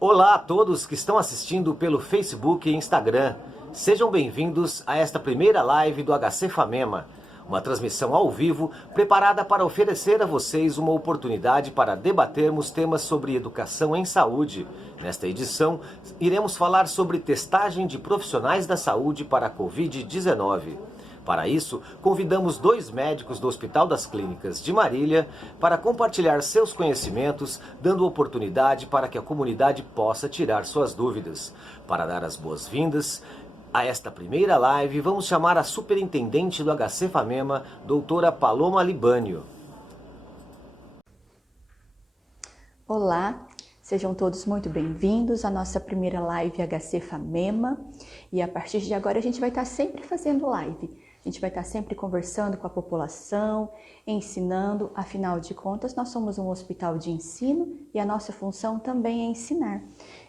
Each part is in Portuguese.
Olá a todos que estão assistindo pelo Facebook e Instagram. Sejam bem-vindos a esta primeira live do HC Famema, uma transmissão ao vivo preparada para oferecer a vocês uma oportunidade para debatermos temas sobre educação em saúde. Nesta edição, iremos falar sobre testagem de profissionais da saúde para a Covid-19. Para isso, convidamos dois médicos do Hospital das Clínicas de Marília para compartilhar seus conhecimentos, dando oportunidade para que a comunidade possa tirar suas dúvidas. Para dar as boas-vindas a esta primeira live, vamos chamar a superintendente do HC Famema, doutora Paloma Libânio. Olá, sejam todos muito bem-vindos à nossa primeira live HC Famema. E a partir de agora a gente vai estar sempre fazendo live. A gente vai estar sempre conversando com a população, ensinando. Afinal de contas, nós somos um hospital de ensino e a nossa função também é ensinar.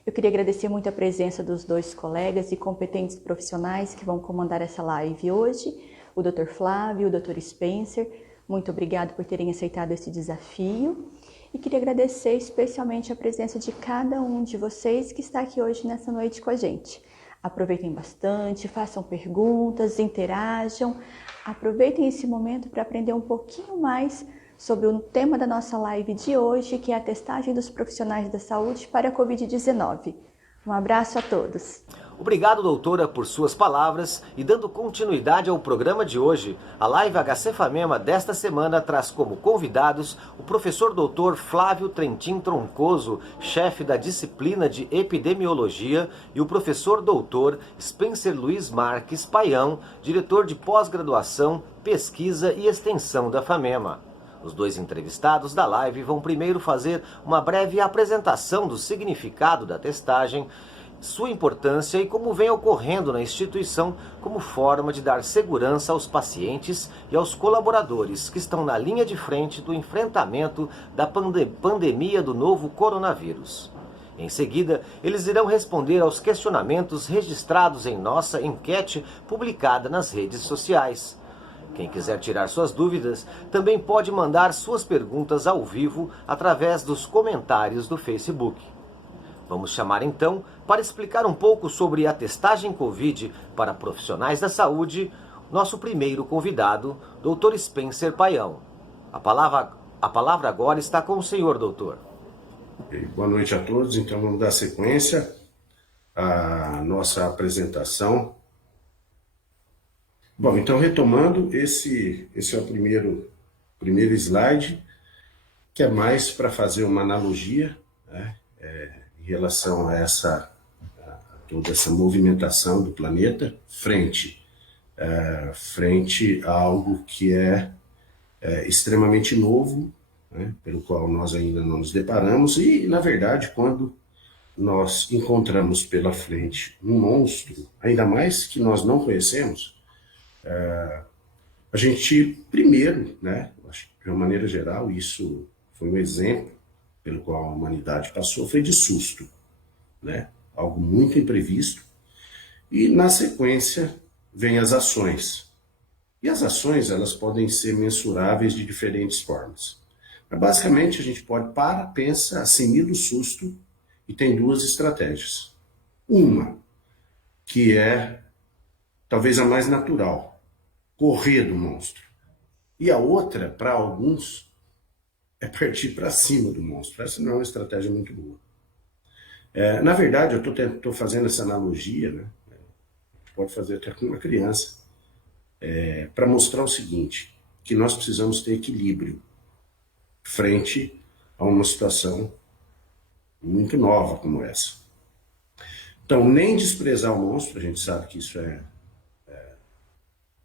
Eu queria agradecer muito a presença dos dois colegas e competentes profissionais que vão comandar essa live hoje, o Dr. Flávio e o Dr. Spencer. Muito obrigado por terem aceitado esse desafio. E queria agradecer especialmente a presença de cada um de vocês que está aqui hoje nessa noite com a gente. Aproveitem bastante, façam perguntas, interajam. Aproveitem esse momento para aprender um pouquinho mais sobre o tema da nossa live de hoje, que é a testagem dos profissionais da saúde para a Covid-19. Um abraço a todos. Obrigado, doutora, por suas palavras e dando continuidade ao programa de hoje. A live HC Famema desta semana traz como convidados o professor doutor Flávio Trentin Troncoso, chefe da disciplina de epidemiologia, e o professor doutor Spencer Luiz Marques Paião, diretor de pós-graduação, pesquisa e extensão da Famema. Os dois entrevistados da live vão primeiro fazer uma breve apresentação do significado da testagem, sua importância e como vem ocorrendo na instituição como forma de dar segurança aos pacientes e aos colaboradores que estão na linha de frente do enfrentamento da pandemia do novo coronavírus. Em seguida, eles irão responder aos questionamentos registrados em nossa enquete publicada nas redes sociais. Quem quiser tirar suas dúvidas também pode mandar suas perguntas ao vivo através dos comentários do Facebook. Vamos chamar então, para explicar um pouco sobre a testagem Covid para profissionais da saúde, nosso primeiro convidado, Dr. Spencer Paião. A palavra agora está com o senhor, doutor. Boa noite a todos. Então vamos dar sequência à nossa apresentação. Bom, então retomando, esse é o primeiro slide, que é mais para fazer uma analogia, né, em relação a toda essa movimentação do planeta frente a algo que é extremamente novo, né, pelo qual nós ainda não nos deparamos, e, na verdade, quando nós encontramos pela frente um monstro, ainda mais que nós não conhecemos, a gente, primeiro, né, acho que de uma maneira geral, isso foi um exemplo pelo qual a humanidade passou, foi de susto, né? Algo muito imprevisto. E, na sequência, vem as ações. E as ações, elas podem ser mensuráveis de diferentes formas. Mas, basicamente, a gente pode pensa, assimila o susto e tem duas estratégias. Uma, que é talvez a mais natural, correr do monstro. E a outra, para alguns, é partir para cima do monstro. Essa não é uma estratégia muito boa. Na verdade, eu estou fazendo essa analogia, né? Pode fazer até com uma criança, para mostrar o seguinte, que nós precisamos ter equilíbrio frente a uma situação muito nova como essa. Então, nem desprezar o monstro, a gente sabe que isso é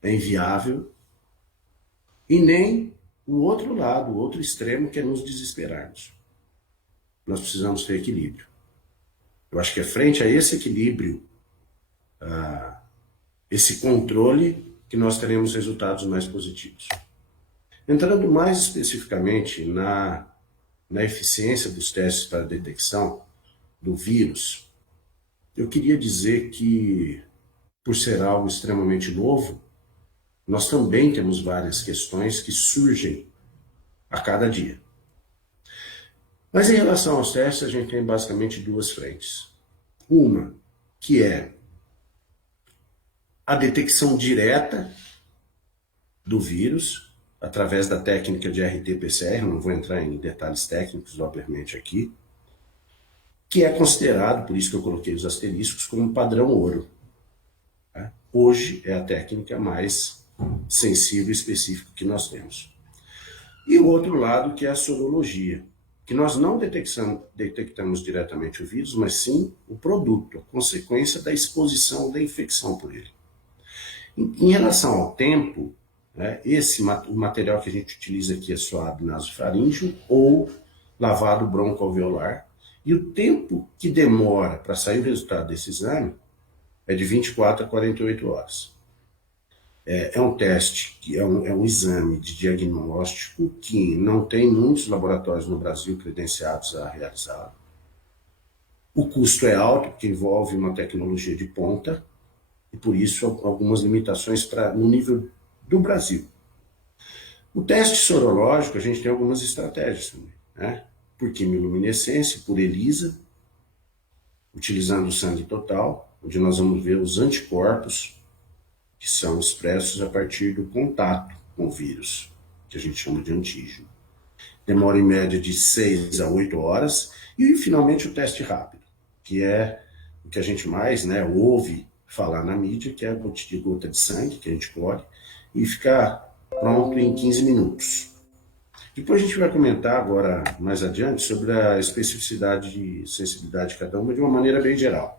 inviável, e nem o outro lado, o outro extremo, que é nos desesperarmos. Nós precisamos ter equilíbrio. Eu acho que é frente a esse equilíbrio, esse controle, que nós teremos resultados mais positivos. Entrando mais especificamente na eficiência dos testes para a detecção do vírus, eu queria dizer que, por ser algo extremamente novo, nós também temos várias questões que surgem a cada dia. Mas em relação aos testes, a gente tem basicamente duas frentes. Uma, que é a detecção direta do vírus, através da técnica de RT-PCR, não vou entrar em detalhes técnicos, obviamente, aqui, que é considerado, por isso que eu coloquei os asteriscos, como padrão ouro. Tá? Hoje é a técnica mais sensível e específica que nós temos. E o outro lado, que é a sorologia, que nós não detectamos diretamente o vírus, mas sim o produto, a consequência da exposição da infecção por ele. Em relação ao tempo, né, o material que a gente utiliza aqui é suave nasofaríngeo ou lavado broncoalveolar, e o tempo que demora para sair o resultado desse exame é de 24 a 48 horas. É um teste, é um exame de diagnóstico que não tem muitos laboratórios no Brasil credenciados a realizar. O custo é alto, porque envolve uma tecnologia de ponta, e por isso algumas limitações no nível do Brasil. O teste sorológico, a gente tem algumas estratégias também, né? Por quimiluminescência, por ELISA, utilizando o sangue total, onde nós vamos ver os anticorpos, que são expressos a partir do contato com o vírus, que a gente chama de antígeno. Demora em média de 6 a 8 horas. E, finalmente, o teste rápido, que é o que a gente mais, né, ouve falar na mídia, que é a gota de sangue que a gente colhe, e fica pronto em 15 minutos. Depois a gente vai comentar agora, mais adiante, sobre a especificidade e sensibilidade de cada uma de uma maneira bem geral.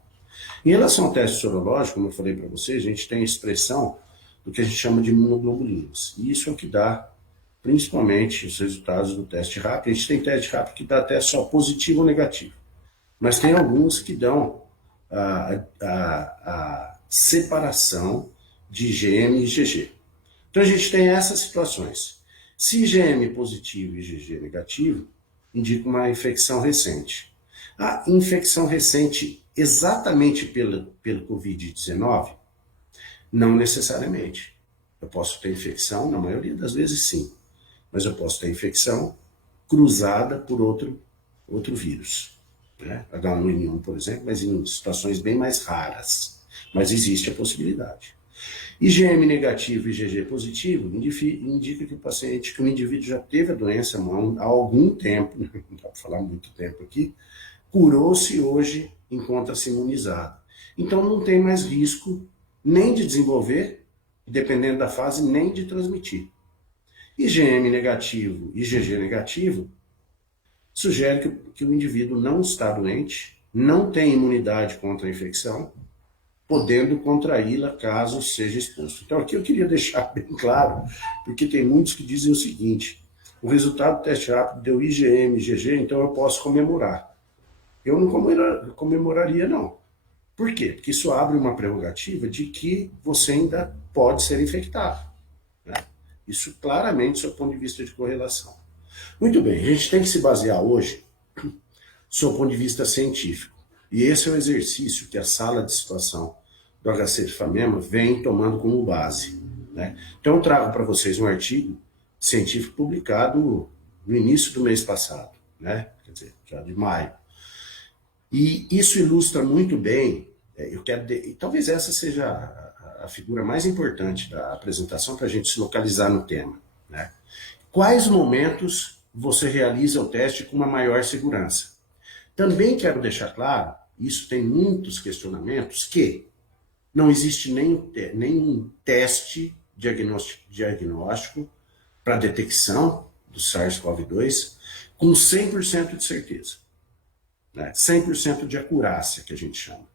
Em relação ao teste sorológico, como eu falei para vocês, a gente tem a expressão do que a gente chama de imunoglobulinas. E isso é o que dá, principalmente, os resultados do teste rápido. A gente tem teste rápido que dá até só positivo ou negativo. Mas tem alguns que dão a separação de IgM e IgG. Então a gente tem essas situações. Se IgM positivo e IgG negativo, indica uma infecção recente. A infecção recente exatamente pelo Covid-19? Não necessariamente. Eu posso ter infecção, na maioria das vezes sim, mas eu posso ter infecção cruzada por outro vírus. Né? H1N1, por exemplo, mas em situações bem mais raras. Mas existe a possibilidade. IgM negativo e IgG positivo indica que o indivíduo já teve a doença há algum tempo, não dá para falar muito tempo aqui, curou-se e hoje encontra-se imunizado. Então não tem mais risco nem de desenvolver, dependendo da fase, nem de transmitir. IgM negativo e IgG negativo sugere que o indivíduo não está doente, não tem imunidade contra a infecção, podendo contraí-la caso seja exposto. Então aqui eu queria deixar bem claro, porque tem muitos que dizem o seguinte: o resultado do teste rápido deu IgM, IgG, então eu posso comemorar. Eu não comemoraria, não. Por quê? Porque isso abre uma prerrogativa de que você ainda pode ser infectado. Né? Isso claramente, do seu ponto de vista de correlação. Muito bem, a gente tem que se basear hoje do seu ponto de vista científico. E esse é o exercício que a sala de situação do HC-FAMEMA vem tomando como base. Né? Então eu trago para vocês um artigo científico publicado no início do mês passado, né? Quer dizer, já de maio. E isso ilustra muito bem, e talvez essa seja a figura mais importante da apresentação para a gente se localizar no tema. Né? Quais momentos você realiza o teste com uma maior segurança? Também quero deixar claro, isso tem muitos questionamentos, que não existe nenhum teste diagnóstico para detecção do SARS-CoV-2 com 100% de certeza. Né? 100% de acurácia, que a gente chama.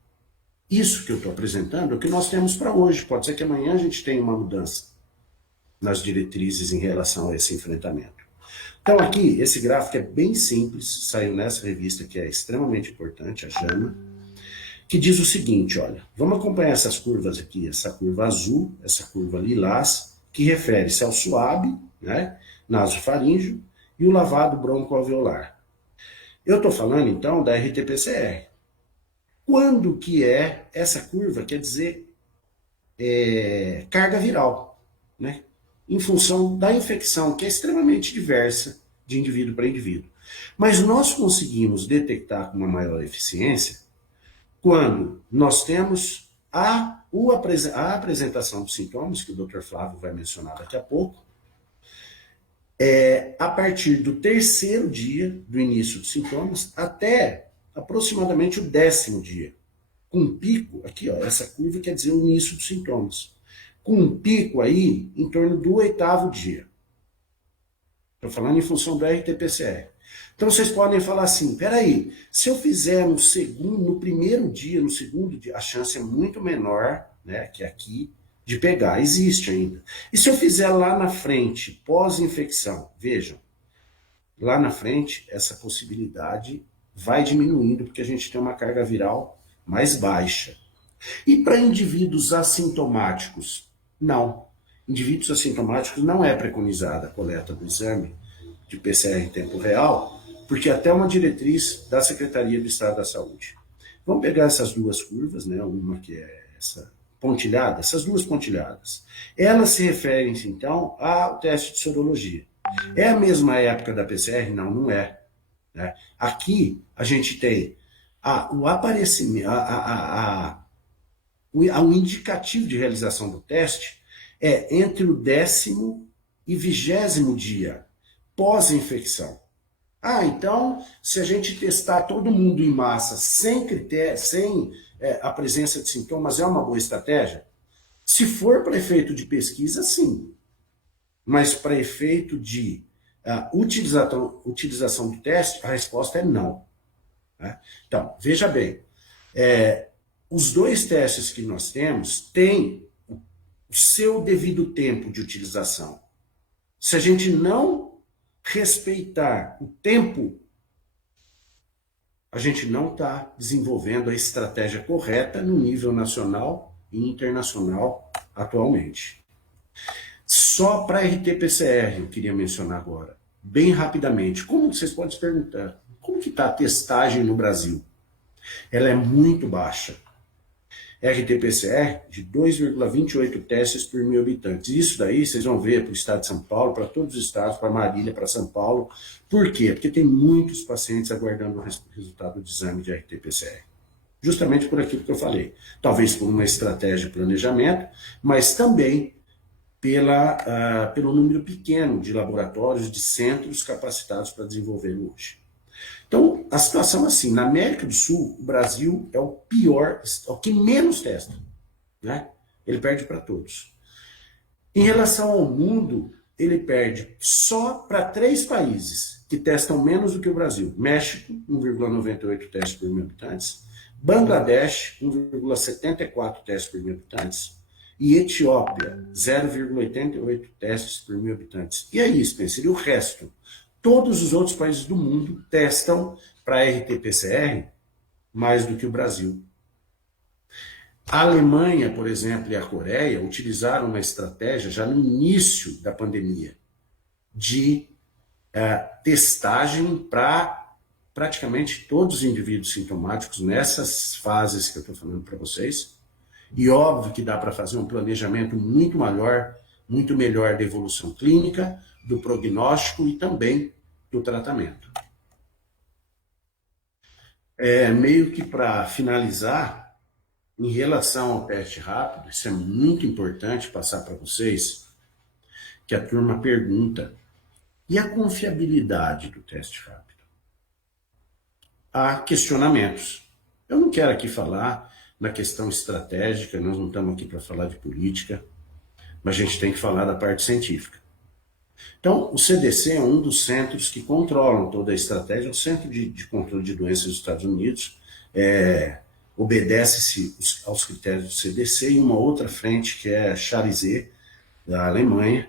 Isso que eu estou apresentando é o que nós temos para hoje. Pode ser que amanhã a gente tenha uma mudança nas diretrizes em relação a esse enfrentamento. Então aqui, esse gráfico é bem simples, saiu nessa revista que é extremamente importante, a JAMA, que diz o seguinte, olha, vamos acompanhar essas curvas aqui, essa curva azul, essa curva lilás, que refere-se ao SUAB, né, nasofaríngeo, e o lavado broncoalveolar. Eu estou falando, então, da RT-PCR. Quando que é essa curva? Quer dizer, carga viral, né? Em função da infecção, que é extremamente diversa de indivíduo para indivíduo. Mas nós conseguimos detectar com uma maior eficiência quando nós temos a apresentação dos sintomas, que o Dr. Flávio vai mencionar daqui a pouco, a partir do terceiro dia do início dos sintomas até aproximadamente o 10º dia. Com um pico, aqui ó, essa curva quer dizer o início dos sintomas. Com um pico aí em torno do 8º dia. Estou falando em função do RT-PCR. Então vocês podem falar assim, peraí, se eu fizer no primeiro dia, no segundo dia, a chance é muito menor, né, que aqui, de pegar, existe ainda. E se eu fizer lá na frente, pós-infecção, vejam, lá na frente, essa possibilidade vai diminuindo, porque a gente tem uma carga viral mais baixa. E para indivíduos assintomáticos? Não. Indivíduos assintomáticos não é preconizada a coleta do exame de PCR em tempo real, porque até uma diretriz da Secretaria do Estado da Saúde. Vamos pegar essas duas curvas, né? Uma que é essa pontilhada, essas duas pontilhadas. Elas se referem, então, ao teste de sorologia. É a mesma época da PCR? Não, não é. Né? Aqui a gente tem o aparecimento, o indicativo de realização do teste é entre o 10º e 20º dia pós-infecção. Então, se a gente testar todo mundo em massa sem critério, sem a presença de sintomas, é uma boa estratégia? Se for para efeito de pesquisa, sim. Mas para efeito de utilização do teste, a resposta é não. Né? Então, veja bem, os dois testes que nós temos têm o seu devido tempo de utilização. Se a gente não respeitar o tempo, a gente não está desenvolvendo a estratégia correta no nível nacional e internacional atualmente. Só para RT-PCR eu queria mencionar agora, bem rapidamente. Como vocês podem se perguntar, como que está a testagem no Brasil? Ela é muito baixa. RT-PCR de 2,28 testes por 1.000 habitantes. Isso daí vocês vão ver para o estado de São Paulo, para todos os estados, para Marília, para São Paulo. Por quê? Porque tem muitos pacientes aguardando o resultado do exame de RT-PCR. Justamente por aquilo que eu falei. Talvez por uma estratégia de planejamento, mas também pelo número pequeno de laboratórios, de centros capacitados para desenvolver hoje. Então, a situação é assim, na América do Sul, o Brasil é o pior, é o que menos testa, né? Ele perde para todos. Em relação ao mundo, ele perde só para 3 países que testam menos do que o Brasil. México, 1,98 testes por 1.000 habitantes. Bangladesh, 1,74 testes por 1.000 habitantes. E Etiópia, 0,88 testes por 1.000 habitantes. E aí, Spencer, e o resto? Todos os outros países do mundo testam para RT-PCR mais do que o Brasil. A Alemanha, por exemplo, e a Coreia utilizaram uma estratégia já no início da pandemia de testagem para praticamente todos os indivíduos sintomáticos nessas fases que eu estou falando para vocês. E óbvio que dá para fazer um planejamento muito melhor da evolução clínica, do prognóstico e também do tratamento. Meio que para finalizar, em relação ao teste rápido, isso é muito importante passar para vocês, que a turma pergunta, e a confiabilidade do teste rápido? Há questionamentos. Eu não quero aqui falar na questão estratégica, nós não estamos aqui para falar de política, mas a gente tem que falar da parte científica. Então, o CDC é um dos centros que controlam toda a estratégia, o Centro de Controle de Doenças dos Estados Unidos obedece-se aos critérios do CDC e uma outra frente, que é a Charité, da Alemanha,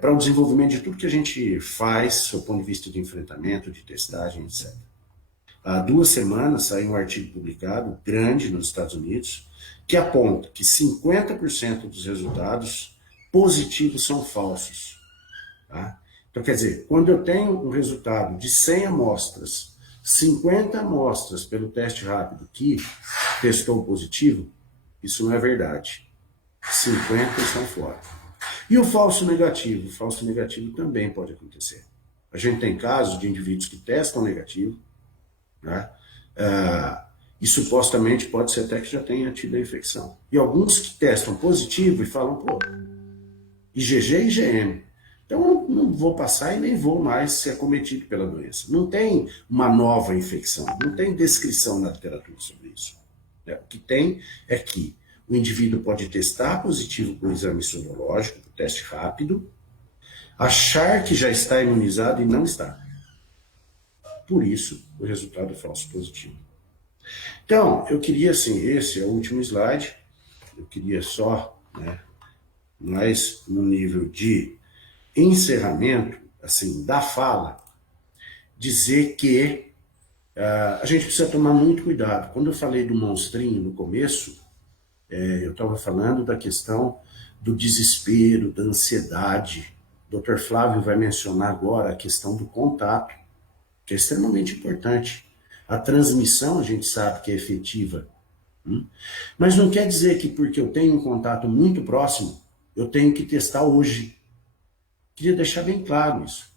para o desenvolvimento de tudo que a gente faz, do ponto de vista de enfrentamento, de testagem, etc. Há 2 semanas saiu um artigo publicado, grande nos Estados Unidos, que aponta que 50% dos resultados positivos são falsos. Tá? Então, quer dizer, quando eu tenho um resultado de 100 amostras, 50 amostras pelo teste rápido que testou positivo, isso não é verdade. 50 estão fora. E o falso negativo? O falso negativo também pode acontecer. A gente tem casos de indivíduos que testam negativo, né? E supostamente pode ser até que já tenha tido a infecção. E alguns que testam positivo e falam, pô, IgG e IgM. Então eu não vou passar e nem vou mais ser acometido pela doença. Não tem uma nova infecção, não tem descrição na literatura sobre isso. O que tem é que o indivíduo pode testar positivo para o exame sorológico, para o teste rápido, achar que já está imunizado e não está. Por isso, o resultado é falso positivo. Então, eu queria, assim, esse é o último slide, eu queria só, mais no nível de encerramento, assim, da fala, dizer que a gente precisa tomar muito cuidado. Quando eu falei do monstrinho no começo, eu estava falando da questão do desespero, da ansiedade. O Dr. Flávio vai mencionar agora a questão do contato, que é extremamente importante. A transmissão a gente sabe que é efetiva, mas não quer dizer que porque eu tenho um contato muito próximo, eu tenho que testar hoje. Queria deixar bem claro isso,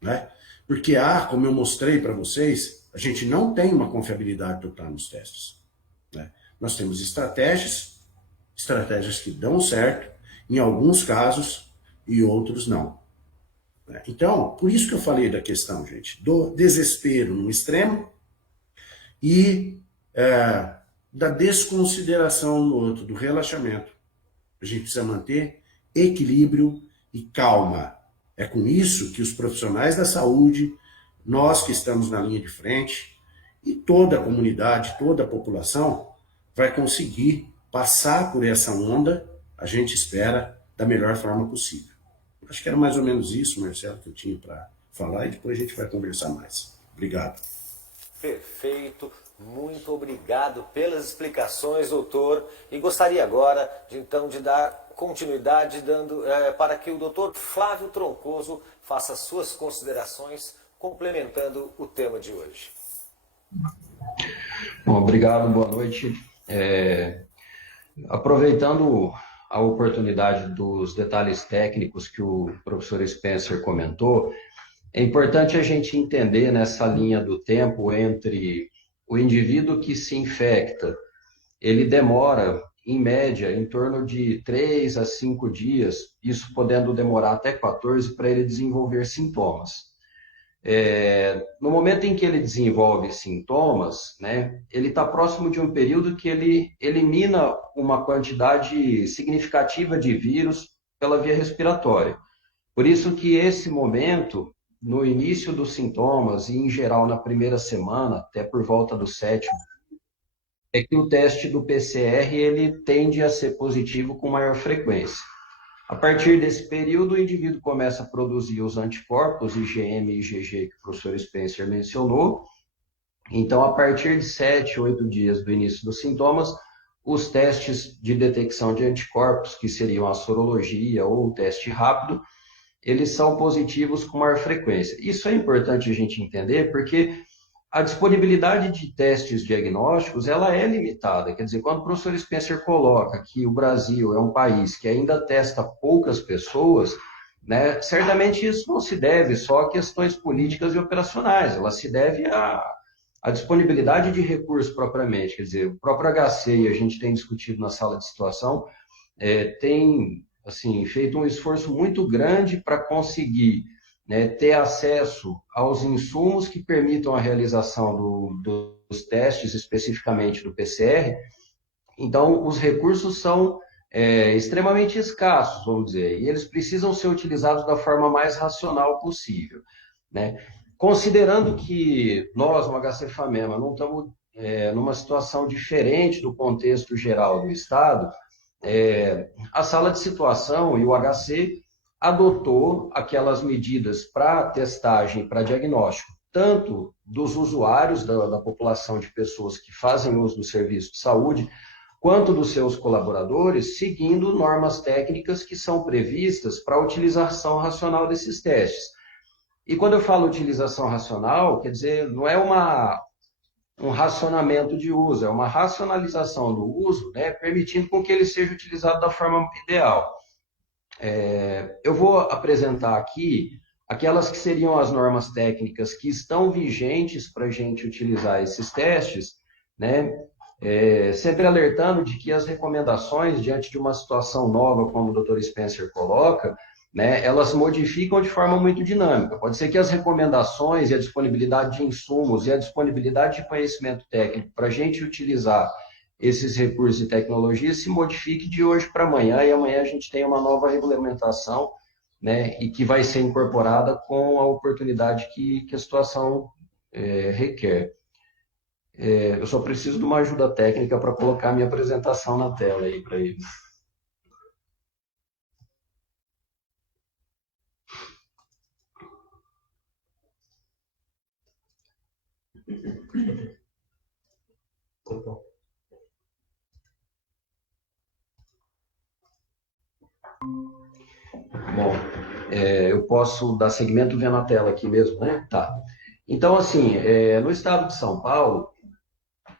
né? Porque, como eu mostrei para vocês, a gente não tem uma confiabilidade total nos testes, né? Nós temos estratégias que dão certo, em alguns casos, e outros não. Então, por isso que eu falei da questão, gente, do desespero no extremo e da desconsideração no outro, do relaxamento. A gente precisa manter equilíbrio e calma. É com isso que os profissionais da saúde, nós que estamos na linha de frente, e toda a comunidade, toda a população, vai conseguir passar por essa onda, a gente espera, da melhor forma possível. Acho que era mais ou menos isso, Marcelo, que eu tinha para falar, e depois a gente vai conversar mais. Obrigado. Perfeito. Muito obrigado pelas explicações, doutor. E gostaria agora, de dar continuidade para que o doutor Flávio Troncoso faça suas considerações, complementando o tema de hoje. Bom, obrigado, boa noite. Aproveitando a oportunidade dos detalhes técnicos que o professor Spencer comentou, é importante a gente entender nessa linha do tempo entre o indivíduo que se infecta, ele demora, em média, em torno de 3 a 5 dias, isso podendo demorar até 14 para ele desenvolver sintomas. No momento em que ele desenvolve sintomas, ele está próximo de um período que ele elimina uma quantidade significativa de vírus pela via respiratória. Por isso que esse momento, no início dos sintomas e, em geral, na primeira semana, até por volta do 7º, é que o teste do PCR ele tende a ser positivo com maior frequência. A partir desse período, o indivíduo começa a produzir os anticorpos, IgM e IgG, que o professor Spencer mencionou. Então, a partir de 7, 8 dias do início dos sintomas, os testes de detecção de anticorpos, que seriam a sorologia ou o teste rápido, eles são positivos com maior frequência. Isso é importante a gente entender, porque a disponibilidade de testes diagnósticos, ela é limitada. Quer dizer, quando o professor Spencer coloca que o Brasil é um país que ainda testa poucas pessoas, certamente isso não se deve só a questões políticas e operacionais, ela se deve à disponibilidade de recursos propriamente. Quer dizer, o próprio HC, e a gente tem discutido na sala de situação, tem feito um esforço muito grande para conseguir ter acesso aos insumos que permitam a realização dos testes, especificamente do PCR. Então, os recursos são extremamente escassos, vamos dizer, e eles precisam ser utilizados da forma mais racional possível. Considerando que nós, no HC-FAMEMA, não estamos numa situação diferente do contexto geral do Estado, a sala de situação e o HC adotou aquelas medidas para testagem, para diagnóstico, tanto dos usuários da população de pessoas que fazem uso do serviço de saúde, quanto dos seus colaboradores, seguindo normas técnicas que são previstas para a utilização racional desses testes. E quando eu falo utilização racional, quer dizer, não é um racionamento de uso, é uma racionalização do uso, permitindo com que ele seja utilizado da forma ideal. Eu vou apresentar aqui aquelas que seriam as normas técnicas que estão vigentes para a gente utilizar esses testes, né? Sempre alertando de que as recomendações, diante de uma situação nova, como o Dr. Spencer coloca, né, elas modificam de forma muito dinâmica. Pode ser que as recomendações e a disponibilidade de insumos e a disponibilidade de conhecimento técnico para a gente utilizar esses recursos e tecnologias se modifique de hoje para amanhã, e amanhã a gente tem uma nova regulamentação, né, e que vai ser incorporada com a oportunidade que a situação requer. Eu só preciso de uma ajuda técnica para colocar a minha apresentação na tela aí para eles. Bom, eu posso dar seguimento vendo a tela aqui mesmo, né? Tá. Então, assim, no estado de São Paulo,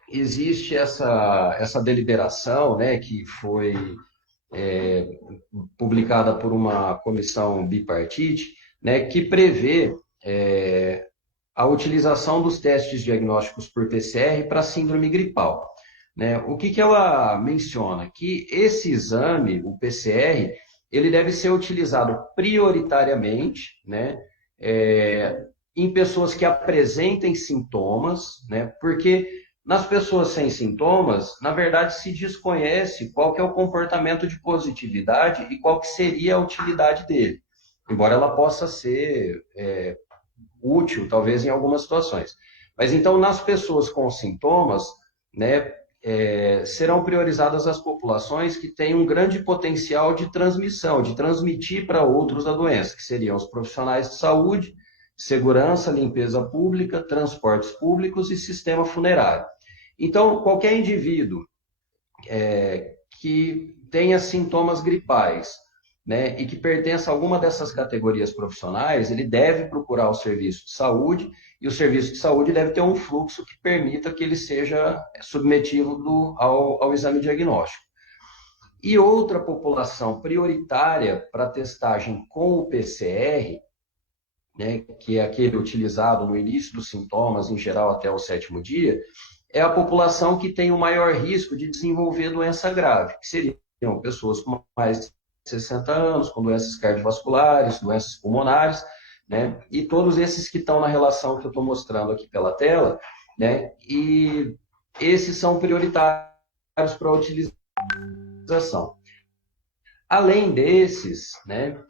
existe essa deliberação, né, que foi publicada por uma comissão bipartite, né, que prevê a utilização dos testes diagnósticos por PCR para síndrome gripal. Né? O que ela menciona? Que esse exame, o PCR, ele deve ser utilizado prioritariamente, né, em pessoas que apresentem sintomas, né, porque nas pessoas sem sintomas, na verdade, se desconhece qual que é o comportamento de positividade e qual que seria a utilidade dele, embora ela possa ser útil, talvez, em algumas situações. Mas, então, nas pessoas com sintomas, né, serão priorizadas as populações que têm um grande potencial de transmissão, de transmitir para outros a doença, que seriam os profissionais de saúde, segurança, limpeza pública, transportes públicos e sistema funerário. Então, qualquer indivíduo que tenha sintomas gripais, né, e que pertença a alguma dessas categorias profissionais, ele deve procurar o serviço de saúde, e o serviço de saúde deve ter um fluxo que permita que ele seja submetido ao exame diagnóstico. E outra população prioritária para testagem com o PCR, né, que é aquele utilizado no início dos sintomas, em geral até o 7º dia, é a população que tem o maior risco de desenvolver doença grave, que seriam pessoas com mais de 60 anos, com doenças cardiovasculares, doenças pulmonares, né? E todos esses que estão na relação que eu estou mostrando aqui pela tela, né? E esses são prioritários para a utilização. Além desses, né,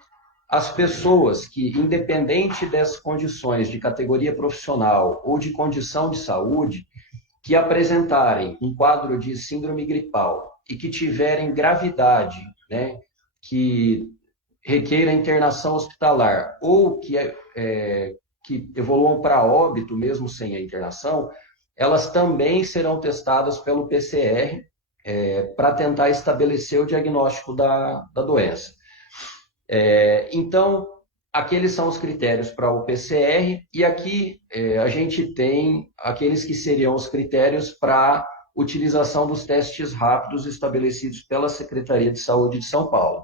as pessoas que, independente das condições de categoria profissional ou de condição de saúde, que apresentarem um quadro de síndrome gripal e que tiverem gravidade, né, que requeira internação hospitalar ou que evoluam para óbito mesmo sem a internação, elas também serão testadas pelo PCR para tentar estabelecer o diagnóstico da doença. Então, aqueles são os critérios para o PCR, e aqui a gente tem aqueles que seriam os critérios para utilização dos testes rápidos estabelecidos pela Secretaria de Saúde de São Paulo.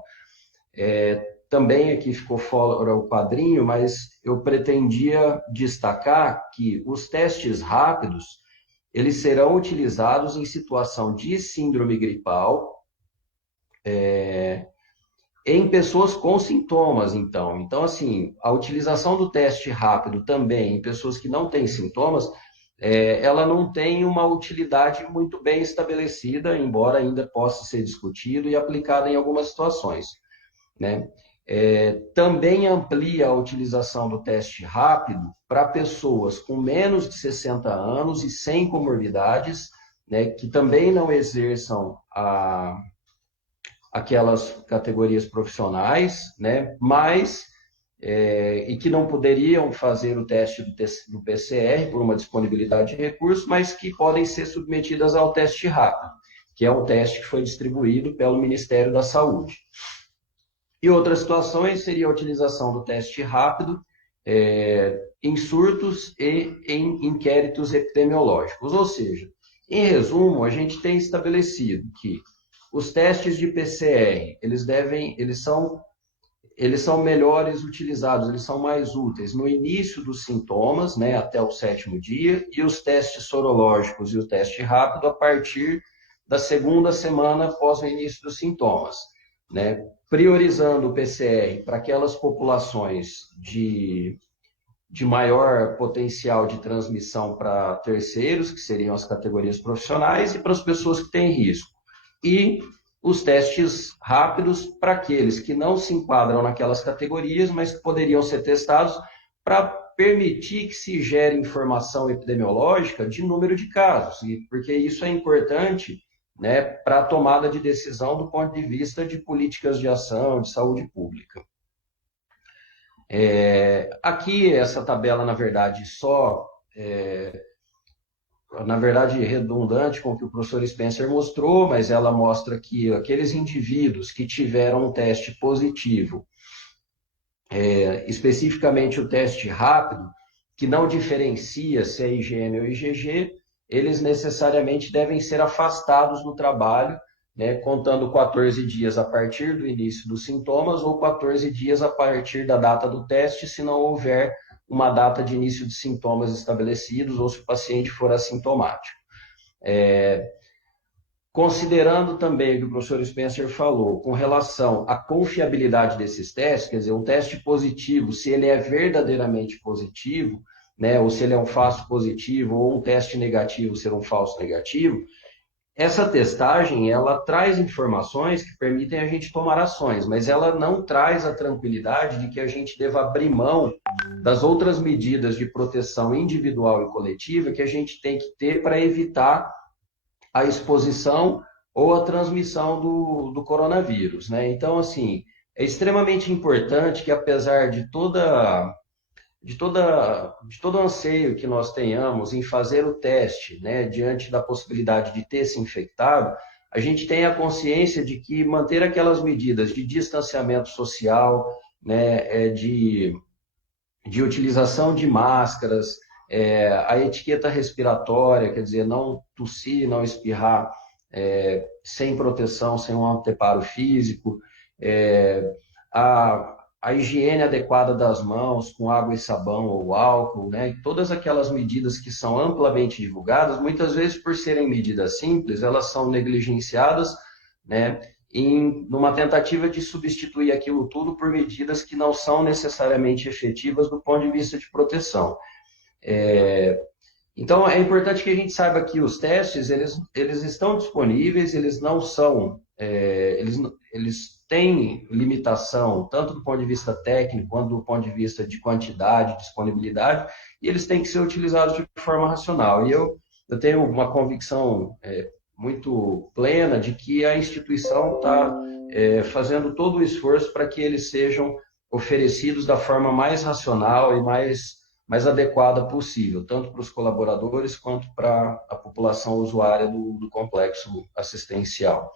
Também aqui ficou fora o quadrinho, mas eu pretendia destacar que os testes rápidos, eles serão utilizados em situação de síndrome gripal, em pessoas com sintomas, então. Então, assim, a utilização do teste rápido também em pessoas que não têm sintomas, ela não tem uma utilidade muito bem estabelecida, embora ainda possa ser discutido e aplicado em algumas situações, né? Também amplia a utilização do teste rápido para pessoas com menos de 60 anos e sem comorbidades, né, que também não exerçam aquelas categorias profissionais, né, mas e que não poderiam fazer o teste do PCR por uma disponibilidade de recursos, mas que podem ser submetidas ao teste rápido, que é um teste que foi distribuído pelo Ministério da Saúde. E outras situações seria a utilização do teste rápido em surtos e em inquéritos epidemiológicos. Ou seja, em resumo, a gente tem estabelecido que os testes de PCR, eles são eles são melhores utilizados, eles são mais úteis no início dos sintomas, né, até o 7º dia, e os testes sorológicos e o teste rápido a partir da 2ª semana após o início dos sintomas, né, priorizando o PCR para aquelas populações de maior potencial de transmissão para terceiros, que seriam as categorias profissionais, e para as pessoas que têm risco. E os testes rápidos para aqueles que não se enquadram naquelas categorias, mas que poderiam ser testados para permitir que se gere informação epidemiológica de número de casos, porque isso é importante, né, para a tomada de decisão do ponto de vista de políticas de ação, de saúde pública. Aqui, essa tabela, na verdade, redundante com o que o professor Spencer mostrou, mas ela mostra que aqueles indivíduos que tiveram um teste positivo, especificamente o teste rápido, que não diferencia se é IgM ou IgG, eles necessariamente devem ser afastados do trabalho, né, contando 14 dias a partir do início dos sintomas ou 14 dias a partir da data do teste, se não houver uma data de início de sintomas estabelecidos ou se o paciente for assintomático. Considerando também o que o professor Spencer falou com relação à confiabilidade desses testes, quer dizer, um teste positivo, se ele é verdadeiramente positivo, né, ou se ele é um falso positivo, ou um teste negativo ser um falso negativo, essa testagem, ela traz informações que permitem a gente tomar ações, mas ela não traz a tranquilidade de que a gente deva abrir mão das outras medidas de proteção individual e coletiva que a gente tem que ter para evitar a exposição ou a transmissão do coronavírus, né? Então, assim, é extremamente importante que, apesar de todo o anseio que nós tenhamos em fazer o teste, né, diante da possibilidade de ter se infectado, a gente tenha a consciência de que manter aquelas medidas de distanciamento social, né, de utilização de máscaras, a etiqueta respiratória, quer dizer, não tossir, não espirrar sem proteção, sem um anteparo físico, a higiene adequada das mãos, com água e sabão ou álcool, né? E todas aquelas medidas que são amplamente divulgadas, muitas vezes por serem medidas simples, elas são negligenciadas, né, numa tentativa de substituir aquilo tudo por medidas que não são necessariamente efetivas do ponto de vista de proteção. Então, é importante que a gente saiba que os testes, eles estão disponíveis, eles não são, eles têm limitação, tanto do ponto de vista técnico, quanto do ponto de vista de quantidade, disponibilidade, e eles têm que ser utilizados de forma racional. E eu tenho uma convicção muito plena de que a instituição está fazendo todo o esforço para que eles sejam oferecidos da forma mais racional e mais adequada possível, tanto para os colaboradores quanto para a população usuária do complexo assistencial.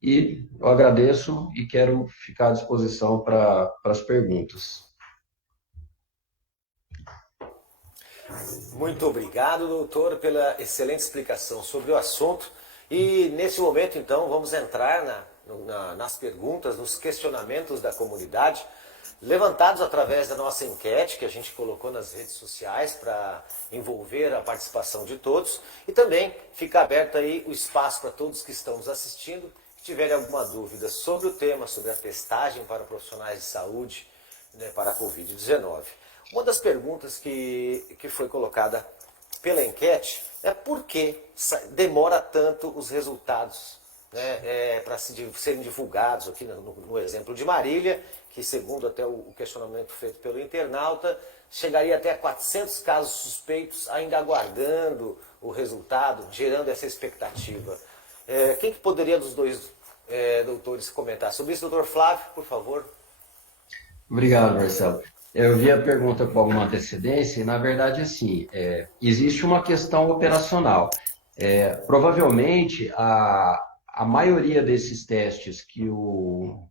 E eu agradeço e quero ficar à disposição para as perguntas. Muito obrigado, doutor, pela excelente explicação sobre o assunto. E nesse momento, então, vamos entrar nas perguntas, nos questionamentos da comunidade, levantados através da nossa enquete que a gente colocou nas redes sociais para envolver a participação de todos. E também fica aberto aí o espaço para todos que estão nos assistindo, que tiverem alguma dúvida sobre o tema, sobre a testagem para profissionais de saúde, né, para a Covid-19. Uma das perguntas que foi colocada pela enquete é por que demora tanto os resultados, né, para serem divulgados. Aqui no exemplo de Marília, que segundo até o questionamento feito pelo internauta, chegaria até a 400 casos suspeitos ainda aguardando o resultado, gerando essa expectativa. Quem que poderia dos dois doutores comentar sobre isso? Doutor Flávio, por favor. Obrigado, Marcelo. Eu vi a pergunta com alguma antecedência e, na verdade, assim, existe uma questão operacional. Provavelmente, a maioria desses testes que o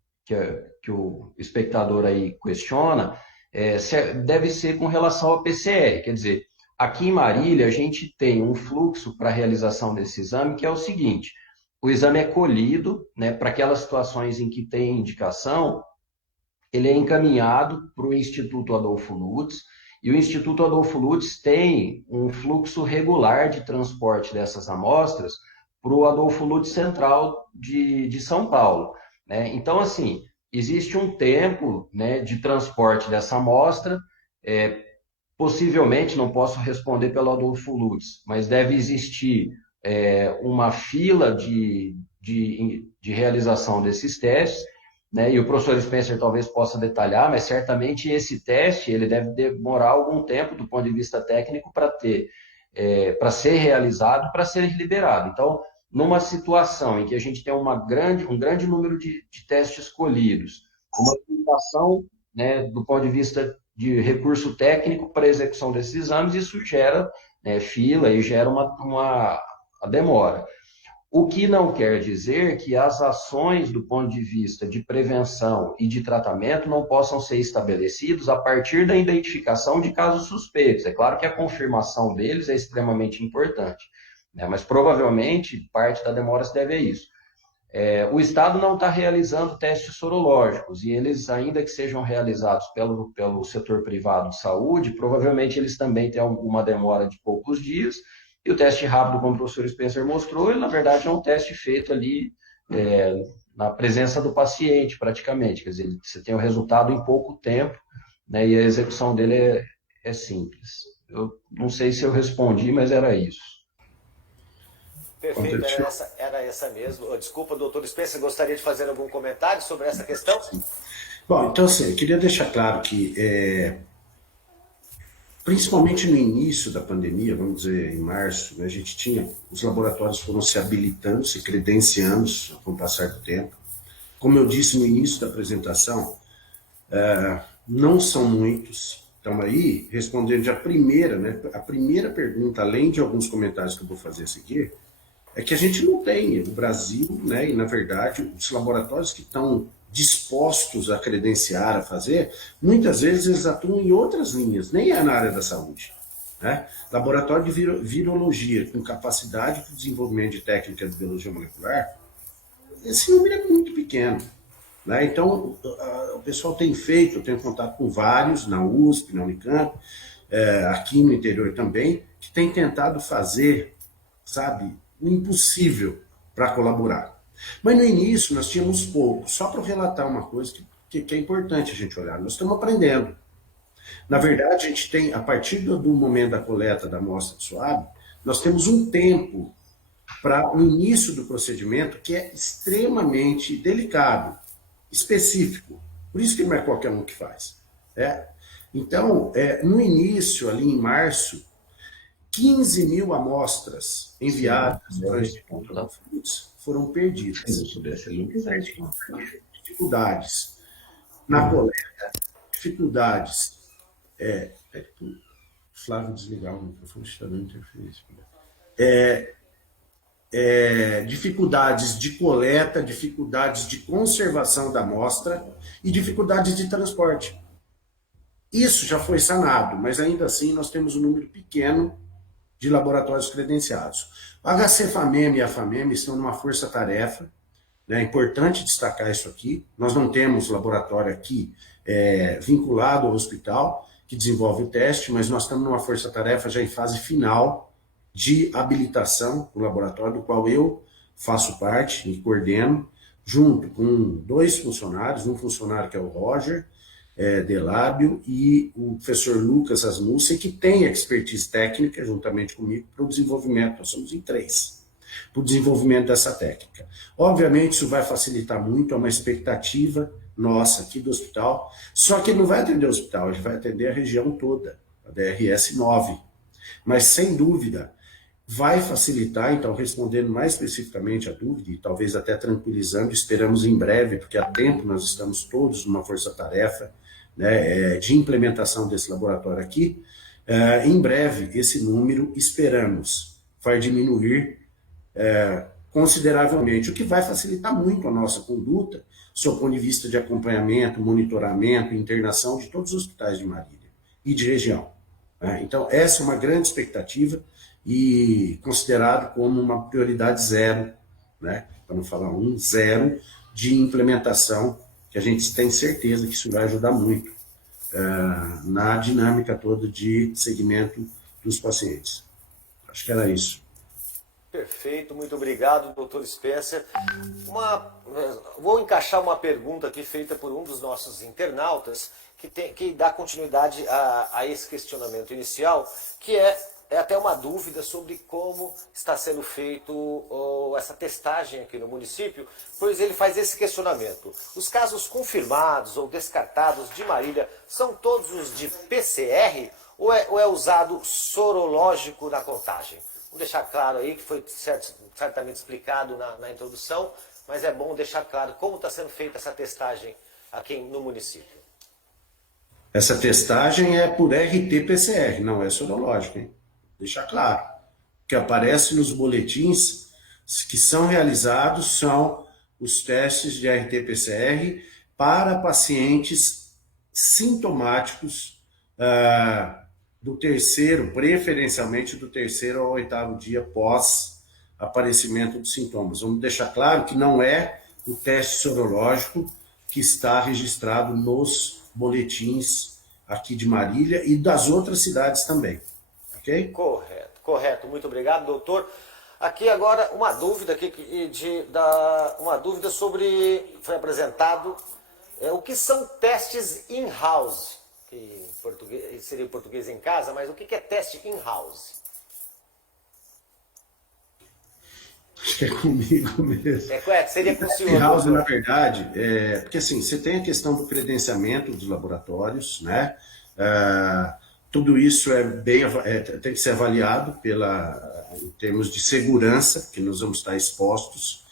espectador aí questiona deve ser com relação ao PCR. Quer dizer, aqui em Marília, a gente tem um fluxo para a realização desse exame, que é o seguinte: o exame é colhido, né, para aquelas situações em que tem indicação, ele é encaminhado para o Instituto Adolfo Lutz, e o Instituto Adolfo Lutz tem um fluxo regular de transporte dessas amostras para o Adolfo Lutz Central de São Paulo, né? Então, assim, existe um tempo, né, de transporte dessa amostra, possivelmente, não posso responder pelo Adolfo Lutz, mas deve existir uma fila de realização desses testes, né? E o professor Spencer talvez possa detalhar, mas certamente esse teste ele deve demorar algum tempo do ponto de vista técnico para ser realizado, para ser liberado. Então, numa situação em que a gente tem um grande número de testes escolhidos, uma limitação, né, do ponto de vista de recurso técnico para a execução desses exames, isso gera, né, fila e gera uma demora. O que não quer dizer que as ações do ponto de vista de prevenção e de tratamento não possam ser estabelecidos a partir da identificação de casos suspeitos. É claro que a confirmação deles é extremamente importante, né? Mas provavelmente parte da demora se deve a isso. O Estado não está realizando testes sorológicos e eles, ainda que sejam realizados pelo setor privado de saúde, provavelmente eles também têm uma demora de poucos dias. E o teste rápido, como o professor Spencer mostrou, ele, na verdade, é um teste feito ali na presença do paciente, praticamente. Quer dizer, você tem o resultado em pouco tempo, né, e a execução dele é simples. Eu não sei se eu respondi, mas era isso. Perfeito, era essa mesmo. Desculpa, doutor Spencer, gostaria de fazer algum comentário sobre essa questão? Bom, então assim, eu queria deixar claro que principalmente no início da pandemia, vamos dizer, em março, né, a gente tinha, os laboratórios foram se habilitando, se credenciando com o passar do tempo. Como eu disse no início da apresentação, não são muitos. Então aí, respondendo a primeira pergunta, além de alguns comentários que eu vou fazer a seguir, é que a gente não tem, o Brasil, né, e na verdade, os laboratórios que estão dispostos a credenciar, a fazer, muitas vezes eles atuam em outras linhas, nem é na área da saúde, né? Laboratório de virologia, com capacidade de desenvolvimento de técnica de biologia molecular, esse número é muito pequeno, né? Então, o pessoal tem feito, eu tenho contato com vários, na USP, na Unicamp, aqui no interior também, que tem tentado fazer, sabe, o impossível para colaborar. Mas no início nós tínhamos pouco. Só para relatar uma coisa que é importante a gente olhar. Nós estamos aprendendo. Na verdade, a gente tem, a partir do momento da coleta da amostra de suave, nós temos um tempo para o início do procedimento que é extremamente delicado, específico. Por isso que não é qualquer um que faz. Então, no início, ali em março, 15 mil amostras enviadas para o Instituto Adolfo Lutz foram perdidas. Dificuldades na coleta, dificuldades. Flávio, desligar o microfone, está dando interferência. Dificuldades de coleta, dificuldades de conservação da amostra e dificuldades de transporte. Isso já foi sanado, mas ainda assim nós temos um número pequeno de laboratórios credenciados. A HC-FAMEM e a FAMEM estão numa força-tarefa, né? É importante destacar isso aqui. Nós não temos laboratório aqui vinculado ao hospital que desenvolve o teste, mas nós estamos numa força-tarefa já em fase final de habilitação do laboratório, do qual eu faço parte e coordeno, junto com 2 funcionários, um funcionário que é o Roger Delábio e o professor Lucas Asmussen, que tem expertise técnica juntamente comigo para o desenvolvimento, nós somos em 3, para o desenvolvimento dessa técnica. Obviamente isso vai facilitar muito, é uma expectativa nossa aqui do hospital, só que ele não vai atender o hospital, ele vai atender a região toda, a DRS 9, mas sem dúvida vai facilitar, então respondendo mais especificamente a dúvida e talvez até tranquilizando, esperamos em breve, porque há tempo nós estamos todos numa força-tarefa, né, de implementação desse laboratório aqui, em breve esse número, esperamos, vai diminuir consideravelmente, o que vai facilitar muito a nossa conduta, sob o ponto de vista de acompanhamento, monitoramento, internação de todos os hospitais de Marília e de região. Então, essa é uma grande expectativa e considerado como uma prioridade 0, né, para não falar 1, 0, de implementação que a gente tem certeza que isso vai ajudar muito na dinâmica toda de segmento dos pacientes. Acho que era isso. Perfeito, muito obrigado, doutor Spencer. Vou encaixar uma pergunta aqui feita por um dos nossos internautas que dá continuidade a esse questionamento inicial, que é até uma dúvida sobre como está sendo feito essa testagem aqui no município, pois ele faz esse questionamento. Os casos confirmados ou descartados de Marília são todos os de PCR ou é usado sorológico na contagem? Vou deixar claro aí, que foi certamente explicado na introdução, mas é bom deixar claro como está sendo feita essa testagem aqui no município. Essa testagem é por RT-PCR, não é sorológica, hein? Deixar claro. O que aparece nos boletins que são realizados são os testes de RT-PCR para pacientes sintomáticos do terceiro, preferencialmente do terceiro ao 8º dia pós aparecimento dos sintomas. Vamos deixar claro que não é o teste sorológico que está registrado nos boletins aqui de Marília e das outras cidades também. Ok? Correto. Muito obrigado, doutor. Aqui agora uma dúvida uma dúvida sobre, foi apresentado, o que são testes in-house, que seria o português em casa, mas o que é teste in-house? Acho que é comigo mesmo. Seria com o senhor. In-house, na verdade, porque assim, você tem a questão do credenciamento dos laboratórios, né? Tudo isso tem que ser avaliado em termos de segurança, que nós vamos estar expostos.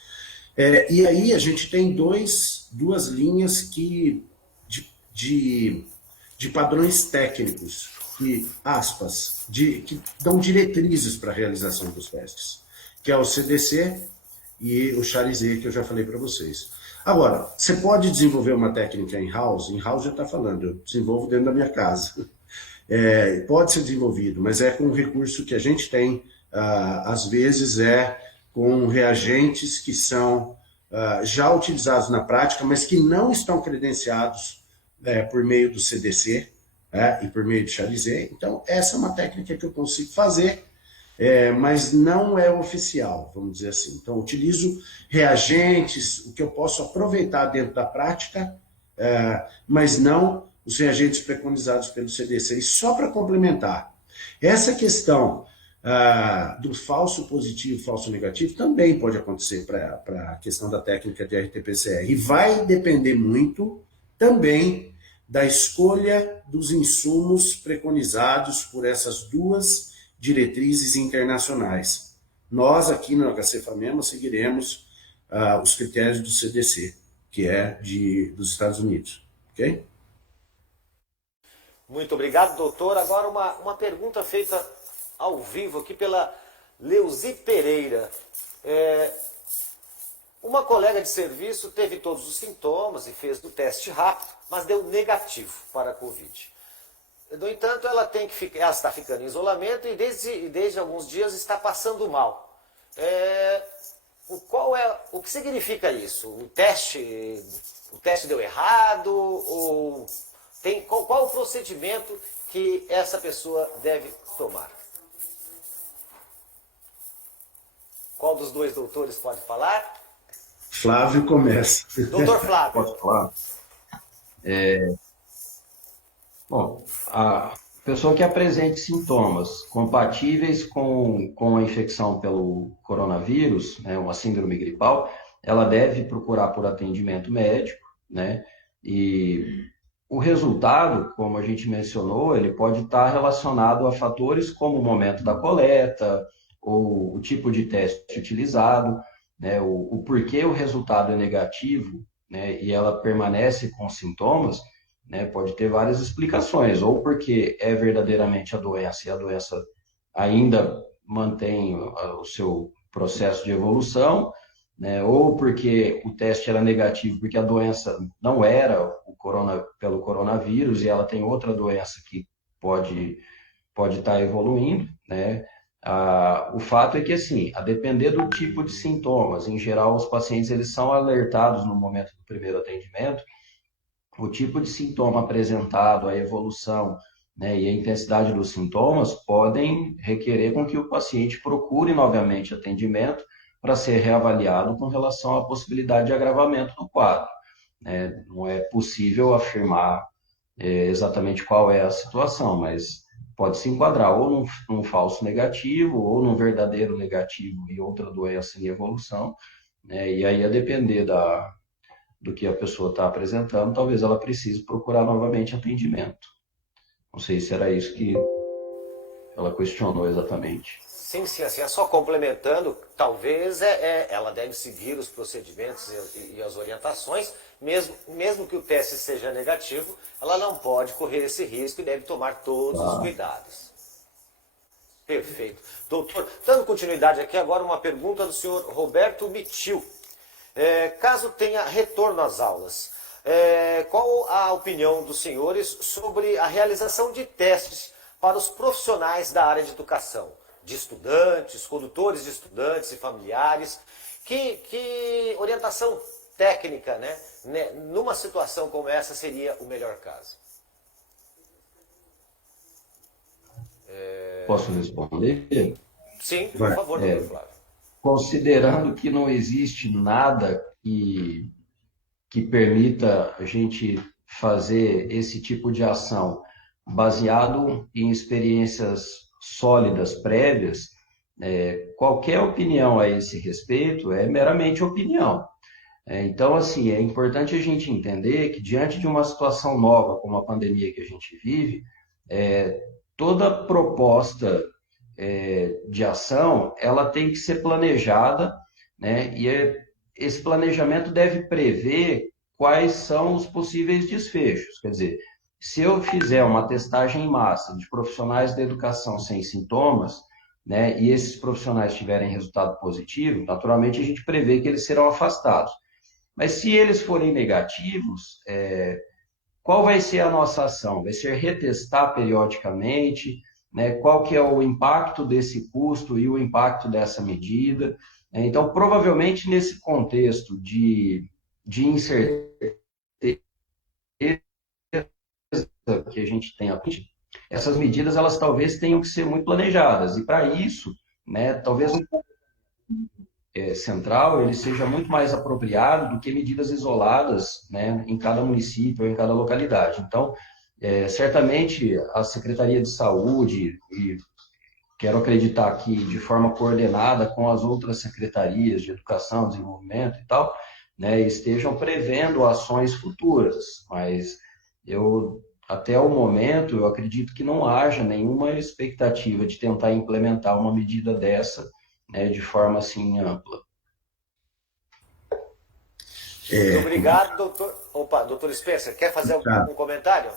E aí a gente tem duas linhas de padrões técnicos, que dão diretrizes para a realização dos testes, que é o CDC e o Charizé, que eu já falei para vocês. Agora, você pode desenvolver uma técnica in-house já está falando, eu desenvolvo dentro da minha casa. Pode ser desenvolvido, mas é com um recurso que a gente tem, às vezes com reagentes que são já utilizados na prática, mas que não estão credenciados por meio do CDC e por meio do Charizé. Então, essa é uma técnica que eu consigo fazer, mas não é oficial, vamos dizer assim. Então, utilizo reagentes, o que eu posso aproveitar dentro da prática, mas não os reagentes preconizados pelo CDC. E só para complementar, essa questão do falso positivo, falso negativo, também pode acontecer para a questão da técnica de RT-PCR. E vai depender muito também da escolha dos insumos preconizados por essas duas diretrizes internacionais. Nós, aqui no HC-FAMEMA, seguiremos os critérios do CDC, que é dos Estados Unidos. Ok? Muito obrigado, doutor. Agora uma pergunta feita ao vivo aqui pela Leuzi Pereira. Uma colega de serviço teve todos os sintomas e fez o teste rápido, mas deu negativo para a Covid. No entanto, ela está ficando em isolamento e desde alguns dias está passando mal. O que significa isso? O teste deu errado? Qual o procedimento que essa pessoa deve tomar? Qual dos dois doutores pode falar? Flávio começa. Doutor Flávio. Posso falar? Bom, a pessoa que apresente sintomas compatíveis com a infecção pelo coronavírus, né, uma síndrome gripal, ela deve procurar por atendimento médico, né? E o resultado, como a gente mencionou, ele pode estar relacionado a fatores como o momento da coleta, ou o tipo de teste utilizado, né, o porquê o resultado é negativo, né, e ela permanece com sintomas, né, pode ter várias explicações, ou porque é verdadeiramente a doença, e a doença ainda mantém o seu processo de evolução, né, ou porque o teste era negativo, porque a doença não era pelo coronavírus, e ela tem outra doença que pode estar evoluindo, né? O fato é que, assim, a depender do tipo de sintomas, em geral, os pacientes eles são alertados no momento do primeiro atendimento o tipo de sintoma apresentado, a evolução, né, e a intensidade dos sintomas podem requerer com que o paciente procure novamente atendimento para ser reavaliado com relação à possibilidade de agravamento do quadro. Né? Não é possível afirmar exatamente qual é a situação, mas pode se enquadrar ou num falso negativo ou num verdadeiro negativo e outra doença em evolução, né? E aí, a depender do que a pessoa está apresentando, talvez ela precise procurar novamente atendimento. Não sei se era isso que ela questionou exatamente. Sim, sim, assim, é só complementando, talvez ela deve seguir os procedimentos e as orientações, mesmo que o teste seja negativo, ela não pode correr esse risco e deve tomar todos os cuidados. Perfeito. Doutor, dando continuidade aqui, agora uma pergunta do senhor Roberto Mitil. Caso tenha retorno às aulas, qual a opinião dos senhores sobre a realização de testes para os profissionais da área de educação? De estudantes, condutores de estudantes e familiares. Que orientação técnica, né, numa situação como essa seria o melhor caso? Posso responder? Sim, por favor, doutor Flávio. Considerando que não existe nada que permita a gente fazer esse tipo de ação baseado em experiências sólidas prévias, qualquer opinião a esse respeito é meramente opinião. Então, assim, é importante a gente entender que diante de uma situação nova, como a pandemia que a gente vive, toda proposta de ação, ela tem que ser planejada, né? E esse planejamento deve prever quais são os possíveis desfechos. Quer dizer, se eu fizer uma testagem em massa de profissionais da educação sem sintomas, né, e esses profissionais tiverem resultado positivo, naturalmente a gente prevê que eles serão afastados. Mas se eles forem negativos, qual vai ser a nossa ação? Vai ser retestar periodicamente, né? Qual que é o impacto desse custo e o impacto dessa medida? Então, provavelmente, nesse contexto de incerteza que a gente tem, essas medidas, elas talvez tenham que ser muito planejadas. E, para isso, né, talvez central ele seja muito mais apropriado do que medidas isoladas, né, em cada município ou em cada localidade. Então, certamente a Secretaria de Saúde, e quero acreditar que de forma coordenada com as outras secretarias de Educação, Desenvolvimento e tal, né, estejam prevendo ações futuras, mas até o momento, eu acredito que não haja nenhuma expectativa de tentar implementar uma medida dessa, né, de forma assim ampla. Muito obrigado, doutor. Opa, doutor Spencer, quer fazer algum comentário?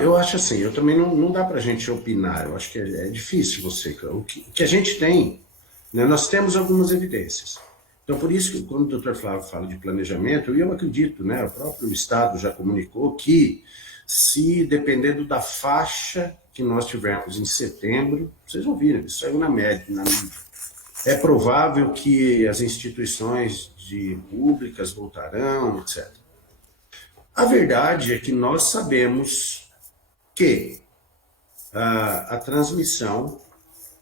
Eu acho assim, eu também não dá para a gente opinar, eu acho que é difícil você. O que a gente tem, né, nós temos algumas evidências. Então, por isso que quando o doutor Flávio fala de planejamento, eu acredito, né, o próprio Estado já comunicou que, se dependendo da faixa que nós tivermos em setembro, vocês vão ver, isso saiu na média, é provável que as instituições públicas voltarão, etc. A verdade é que nós sabemos que a transmissão,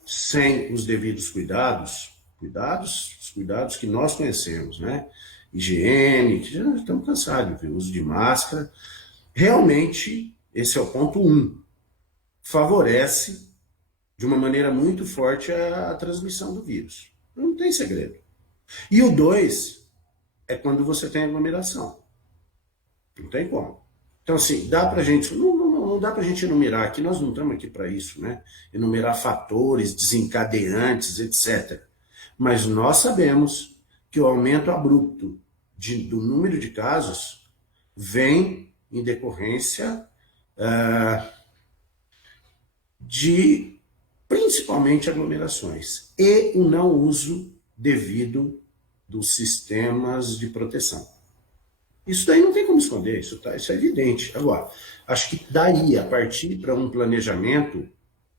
sem os devidos cuidados que nós conhecemos, né? Higiene, que já estamos cansados, o uso de máscara, realmente, esse é o ponto 1, favorece de uma maneira muito forte a transmissão do vírus. Não tem segredo. E o 2 é quando você tem aglomeração. Não tem como. Então, assim, dá pra gente... Não dá pra gente enumerar aqui, nós não estamos aqui para isso, né? Enumerar fatores, desencadeantes, etc. Mas nós sabemos que o aumento abrupto do número de casos vem em decorrência de, principalmente, aglomerações e o não uso devido dos sistemas de proteção. Isso daí não tem como esconder, isso é evidente. Agora, acho que daí, a partir para um planejamento,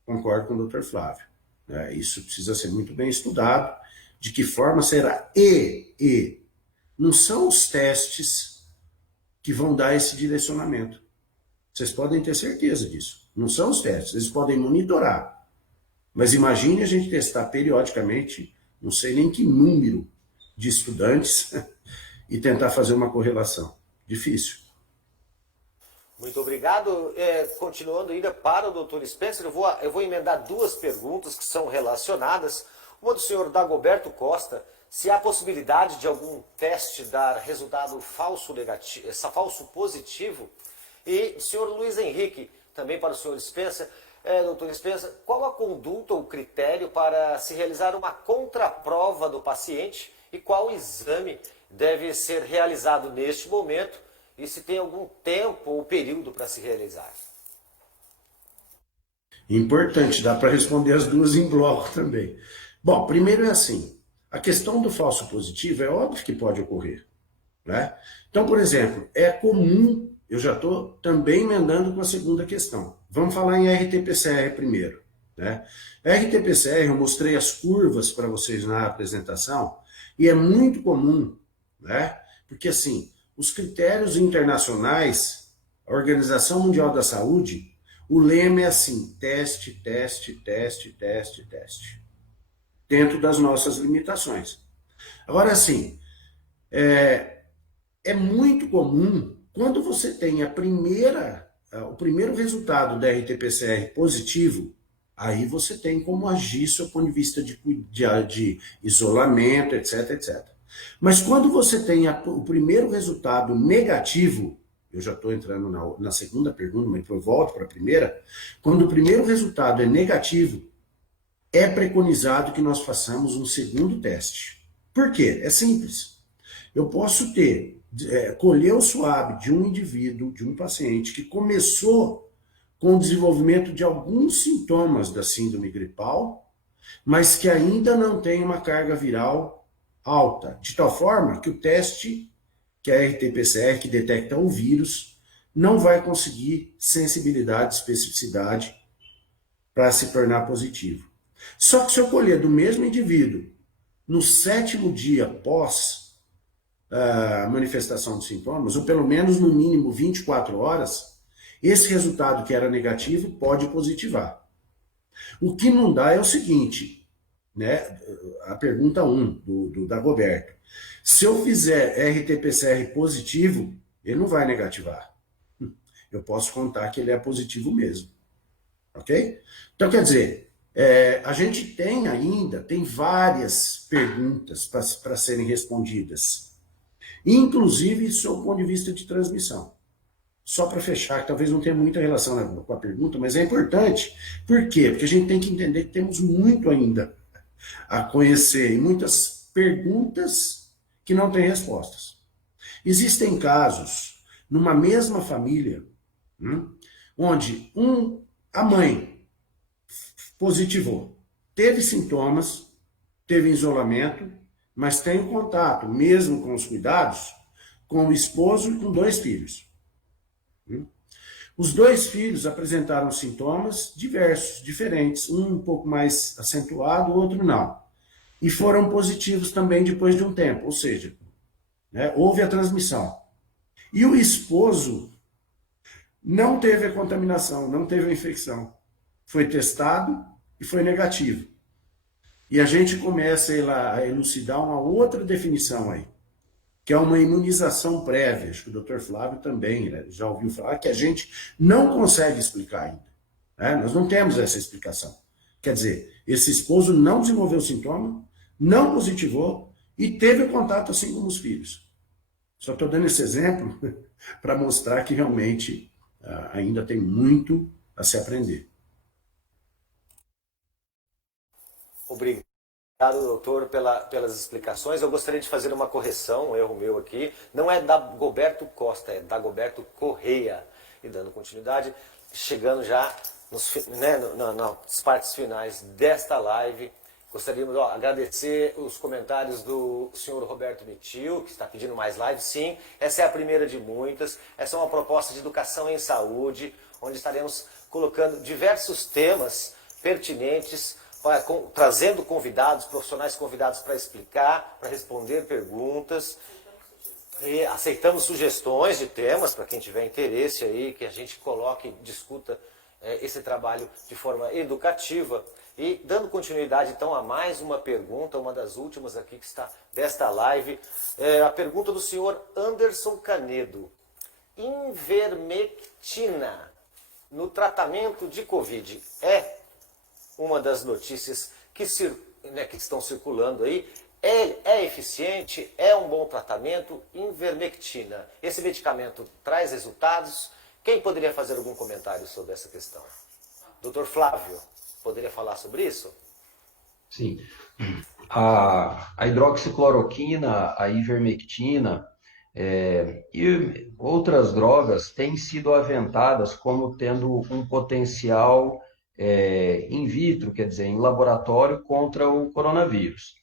concordo com o Dr. Flávio. Isso precisa ser muito bem estudado, de que forma será. Não são os testes que vão dar esse direcionamento. Vocês podem ter certeza disso. Não são os testes, eles podem monitorar. Mas imagine a gente testar periodicamente, não sei nem que número de estudantes, e tentar fazer uma correlação. Difícil. Muito obrigado. Continuando ainda para o Dr. Spencer, eu vou emendar duas perguntas que são relacionadas. Uma do senhor Dagoberto Costa, se há possibilidade de algum teste dar resultado falso negativo, falso positivo. E do senhor Luiz Henrique, também para o senhor Spencer, Dr. Spencer, qual a conduta ou critério para se realizar uma contraprova do paciente e qual exame deve ser realizado neste momento e se tem algum tempo ou período para se realizar? Importante, dá para responder as duas em bloco também. Bom, primeiro é assim, a questão do falso positivo é óbvio que pode ocorrer, né? Então, por exemplo, é comum, eu já estou também emendando com a segunda questão. Vamos falar em RT-PCR primeiro, né? RT-PCR, eu mostrei as curvas para vocês na apresentação, e é muito comum, né? Porque assim, os critérios internacionais, a Organização Mundial da Saúde, o lema é assim, teste, teste, teste, teste, teste, dentro das nossas limitações. Agora, assim, é muito comum, quando você tem o primeiro resultado da RT-PCR positivo, aí você tem como agir do ponto de vista de isolamento, etc, etc. Mas quando você tem o primeiro resultado negativo, eu já estou entrando na segunda pergunta, mas eu volto para a primeira, quando o primeiro resultado é negativo, é preconizado que nós façamos um segundo teste. Por quê? É simples. Eu posso colher o suave de um indivíduo, de um paciente que começou com o desenvolvimento de alguns sintomas da síndrome gripal, mas que ainda não tem uma carga viral alta, de tal forma que o teste, que é a RT-PCR, que detecta o vírus, não vai conseguir sensibilidade, especificidade para se tornar positivo. Só que se eu colher do mesmo indivíduo, no 7º dia pós a manifestação de sintomas, ou pelo menos no mínimo 24 horas, esse resultado que era negativo pode positivar. O que não dá é o seguinte, né? A pergunta 1 do Dagoberto. Se eu fizer RT-PCR positivo, ele não vai negativar. Eu posso contar que ele é positivo mesmo. Ok? Então, quer dizer, a gente tem várias perguntas para serem respondidas, inclusive sob o ponto de vista de transmissão. Só para fechar, que talvez não tenha muita relação com a pergunta, mas é importante. Por quê? Porque a gente tem que entender que temos muito ainda a conhecer e muitas perguntas que não têm respostas. Existem casos, numa mesma família, onde a mãe positivou, teve sintomas, teve isolamento, mas tem contato, mesmo com os cuidados, com o esposo e com 2 filhos. Os 2 filhos apresentaram sintomas diversos, diferentes, um pouco mais acentuado, o outro não. E foram positivos também depois de um tempo, ou seja, né, houve a transmissão. E o esposo não teve a contaminação, não teve a infecção. Foi testado e foi negativo. E a gente começa a elucidar uma outra definição aí, que é uma imunização prévia. Acho que o Dr. Flávio também, né, já ouviu falar, que a gente não consegue explicar ainda. Né? Nós não temos essa explicação. Quer dizer, esse esposo não desenvolveu sintoma, não positivou e teve contato assim como os filhos. Só estou dando esse exemplo para mostrar que realmente ainda tem muito a se aprender. Obrigado, doutor, pelas explicações. Eu gostaria de fazer uma correção, um erro meu aqui. Não é Dagoberto Costa, é Dagoberto Correia. E dando continuidade, chegando já nas partes finais desta live, gostaríamos de agradecer os comentários do senhor Roberto Mitil, que está pedindo mais lives. Sim, essa é a primeira de muitas. Essa é uma proposta de educação em saúde, onde estaremos colocando diversos temas pertinentes, trazendo convidados, profissionais convidados para explicar, para responder perguntas. E aceitamos sugestões de temas para quem tiver interesse aí, que a gente coloque, discuta esse trabalho de forma educativa. E dando continuidade então a mais uma pergunta, uma das últimas aqui que está desta live, a pergunta do senhor Anderson Canedo. Ivermectina no tratamento de Covid é uma das notícias que estão circulando aí. É eficiente? É um bom tratamento? Ivermectina. Esse medicamento traz resultados? Quem poderia fazer algum comentário sobre essa questão? Doutor Flávio, poderia falar sobre isso? Sim. A hidroxicloroquina, a ivermectina e outras drogas têm sido aventadas como tendo um potencial in vitro, quer dizer, em laboratório contra o coronavírus.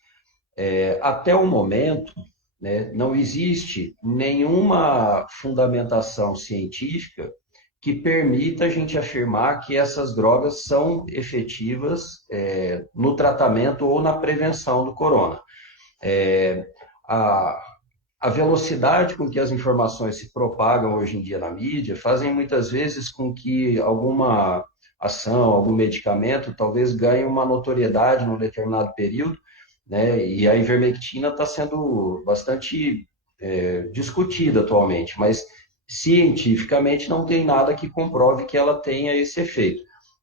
Até o momento, né, não existe nenhuma fundamentação científica que permita a gente afirmar que essas drogas são efetivas no tratamento ou na prevenção do corona. A velocidade com que as informações se propagam hoje em dia na mídia fazem muitas vezes com que alguma ação, algum medicamento talvez ganhe uma notoriedade num determinado período, né? E a ivermectina está sendo bastante discutida atualmente, mas cientificamente não tem nada que comprove que ela tenha esse efeito.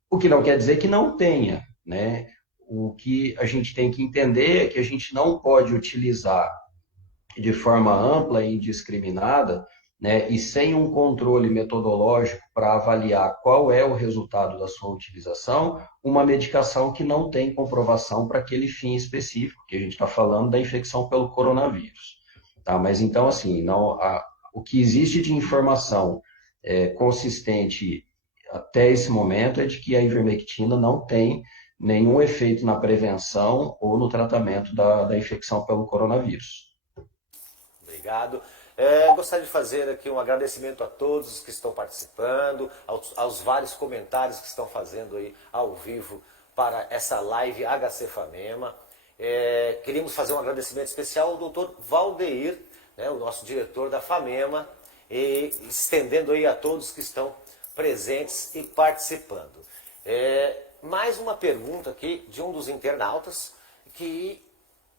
O que não quer dizer que não tenha, né? O que a gente tem que entender é que a gente não pode utilizar de forma ampla e indiscriminada, né, e sem um controle metodológico para avaliar qual é o resultado da sua utilização, uma medicação que não tem comprovação para aquele fim específico, que a gente está falando da infecção pelo coronavírus. Tá? Mas então, assim, o que existe de informação consistente até esse momento é de que a ivermectina não tem nenhum efeito na prevenção ou no tratamento da infecção pelo coronavírus. Obrigado. Gostaria de fazer aqui um agradecimento a todos que estão participando, aos vários comentários que estão fazendo aí ao vivo para essa live HC Famema. Queríamos fazer um agradecimento especial ao doutor Valdeir, né, o nosso diretor da Famema, e estendendo aí a todos que estão presentes e participando. Mais uma pergunta aqui de um dos internautas que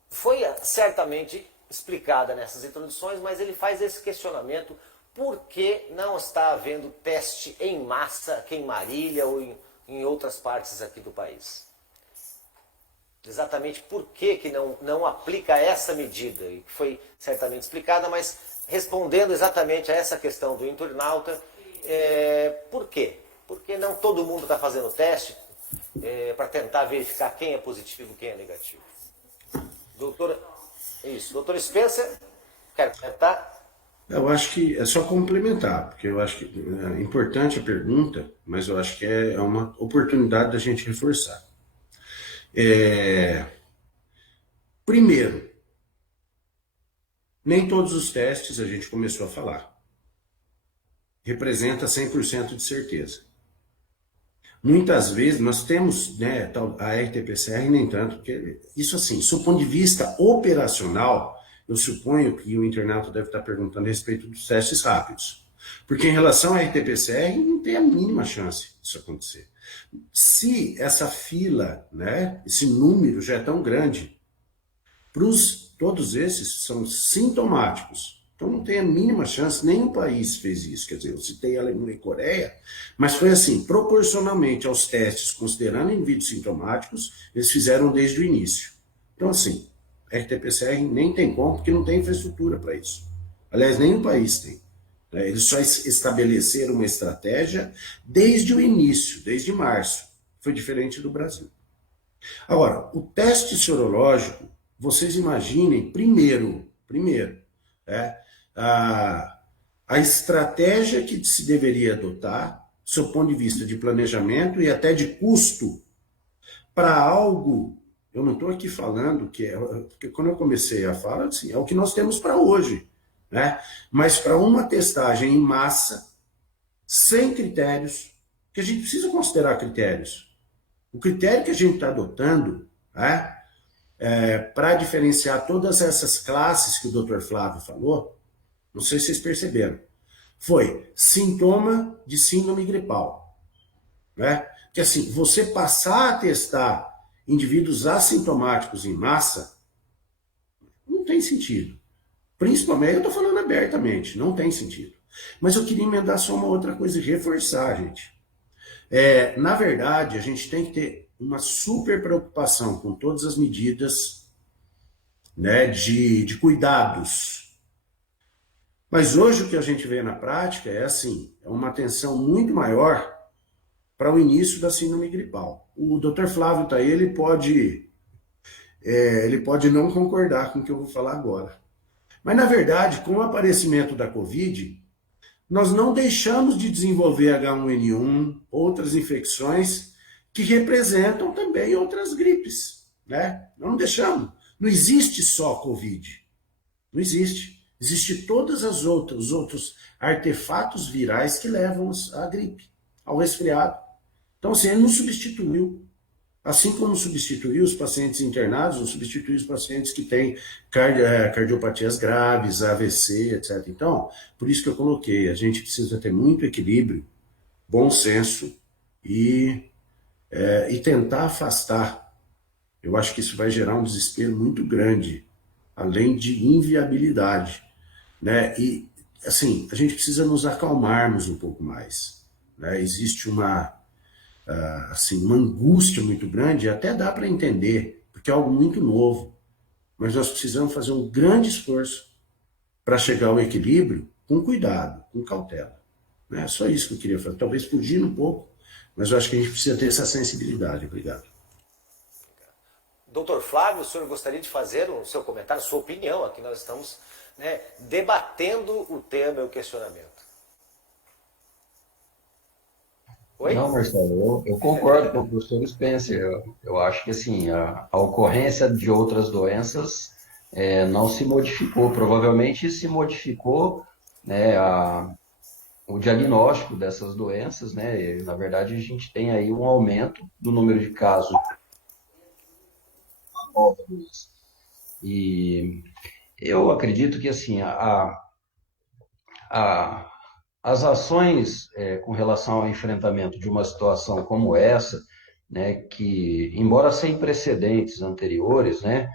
foi certamente explicada nessas introduções, mas ele faz esse questionamento: por que não está havendo teste em massa aqui em Marília ou em outras partes aqui do país? Exatamente por que não aplica essa medida, e que foi certamente explicada, mas respondendo exatamente a essa questão do internauta, por quê? Porque não todo mundo está fazendo teste para tentar verificar quem é positivo e quem é negativo. Doutor Spencer, quer comentar? Eu acho que é só complementar, porque eu acho que é importante a pergunta, mas eu acho que é uma oportunidade da gente reforçar. Primeiro, nem todos os testes, a gente começou a falar, representa 100% de certeza. Muitas vezes nós temos, né, a RT-PCR nem tanto, porque isso assim, do ponto de vista operacional, eu suponho que o internauta deve estar perguntando a respeito dos testes rápidos. Porque em relação à RT-PCR não tem a mínima chance disso acontecer. Se essa fila, né, esse número já é tão grande, todos esses são sintomáticos. Então não tem a mínima chance, nenhum país fez isso. Quer dizer, eu citei a Alemanha e a Coreia, mas foi assim, proporcionalmente aos testes, considerando indivíduos sintomáticos, eles fizeram desde o início. Então assim, RT-PCR nem tem como, porque não tem infraestrutura para isso. Aliás, nenhum país tem. Eles só estabeleceram uma estratégia desde o início, desde março. Foi diferente do Brasil. Agora, o teste sorológico, vocês imaginem, primeiro, a estratégia que se deveria adotar, do seu ponto de vista de planejamento e até de custo, para algo, eu não estou aqui falando porque quando eu comecei a falar, assim, é o que nós temos para hoje, né? Mas para uma testagem em massa, sem critérios, que a gente precisa considerar critérios. O critério que a gente está adotando, né, para diferenciar todas essas classes que o Dr. Flávio falou, Não sei se vocês perceberam. Foi sintoma de síndrome gripal, né? Que assim, você passar a testar indivíduos assintomáticos em massa, não tem sentido. Principalmente, eu estou falando abertamente, não tem sentido. Mas eu queria emendar só uma outra coisa e reforçar, gente. Na verdade, a gente tem que ter uma super preocupação com todas as medidas, né, de cuidados. Mas hoje o que a gente vê na prática é assim, é uma atenção muito maior para o início da síndrome gripal. O Dr. Flávio está aí, ele pode não concordar com o que eu vou falar agora. Mas, na verdade, com o aparecimento da Covid, nós não deixamos de desenvolver H1N1, outras infecções que representam também outras gripes, né? Não deixamos. Não existe só Covid. Não existe. Existe todas as outras, os outros artefatos virais que levam à gripe, ao resfriado. Então, assim, ele não substituiu. Assim como substituiu os pacientes internados, não substituiu os pacientes que têm cardiopatias graves, AVC, etc. Então, por isso que eu coloquei, a gente precisa ter muito equilíbrio, bom senso e tentar afastar. Eu acho que isso vai gerar um desespero muito grande, além de inviabilidade, né? E, assim, a gente precisa nos acalmarmos um pouco mais, né? Existe assim, uma angústia muito grande, até dá para entender, porque é algo muito novo, mas nós precisamos fazer um grande esforço para chegar ao equilíbrio com cuidado, com cautela. É só isso que eu queria fazer, talvez fugindo um pouco, mas eu acho que a gente precisa ter essa sensibilidade. Obrigado. Doutor Flávio, o senhor gostaria de fazer o seu comentário, sua opinião? Aqui nós estamos, né, debatendo o tema e o questionamento. Oi? Não, Marcelo, eu concordo com o professor Spencer. Eu acho que assim, a ocorrência de outras doenças não se modificou. Provavelmente se modificou, né, o diagnóstico dessas doenças, né? E, na verdade, a gente tem aí um aumento do número de casos novos. E eu acredito que assim, a, as ações com relação ao enfrentamento de uma situação como essa, né, que, embora sem precedentes anteriores, né,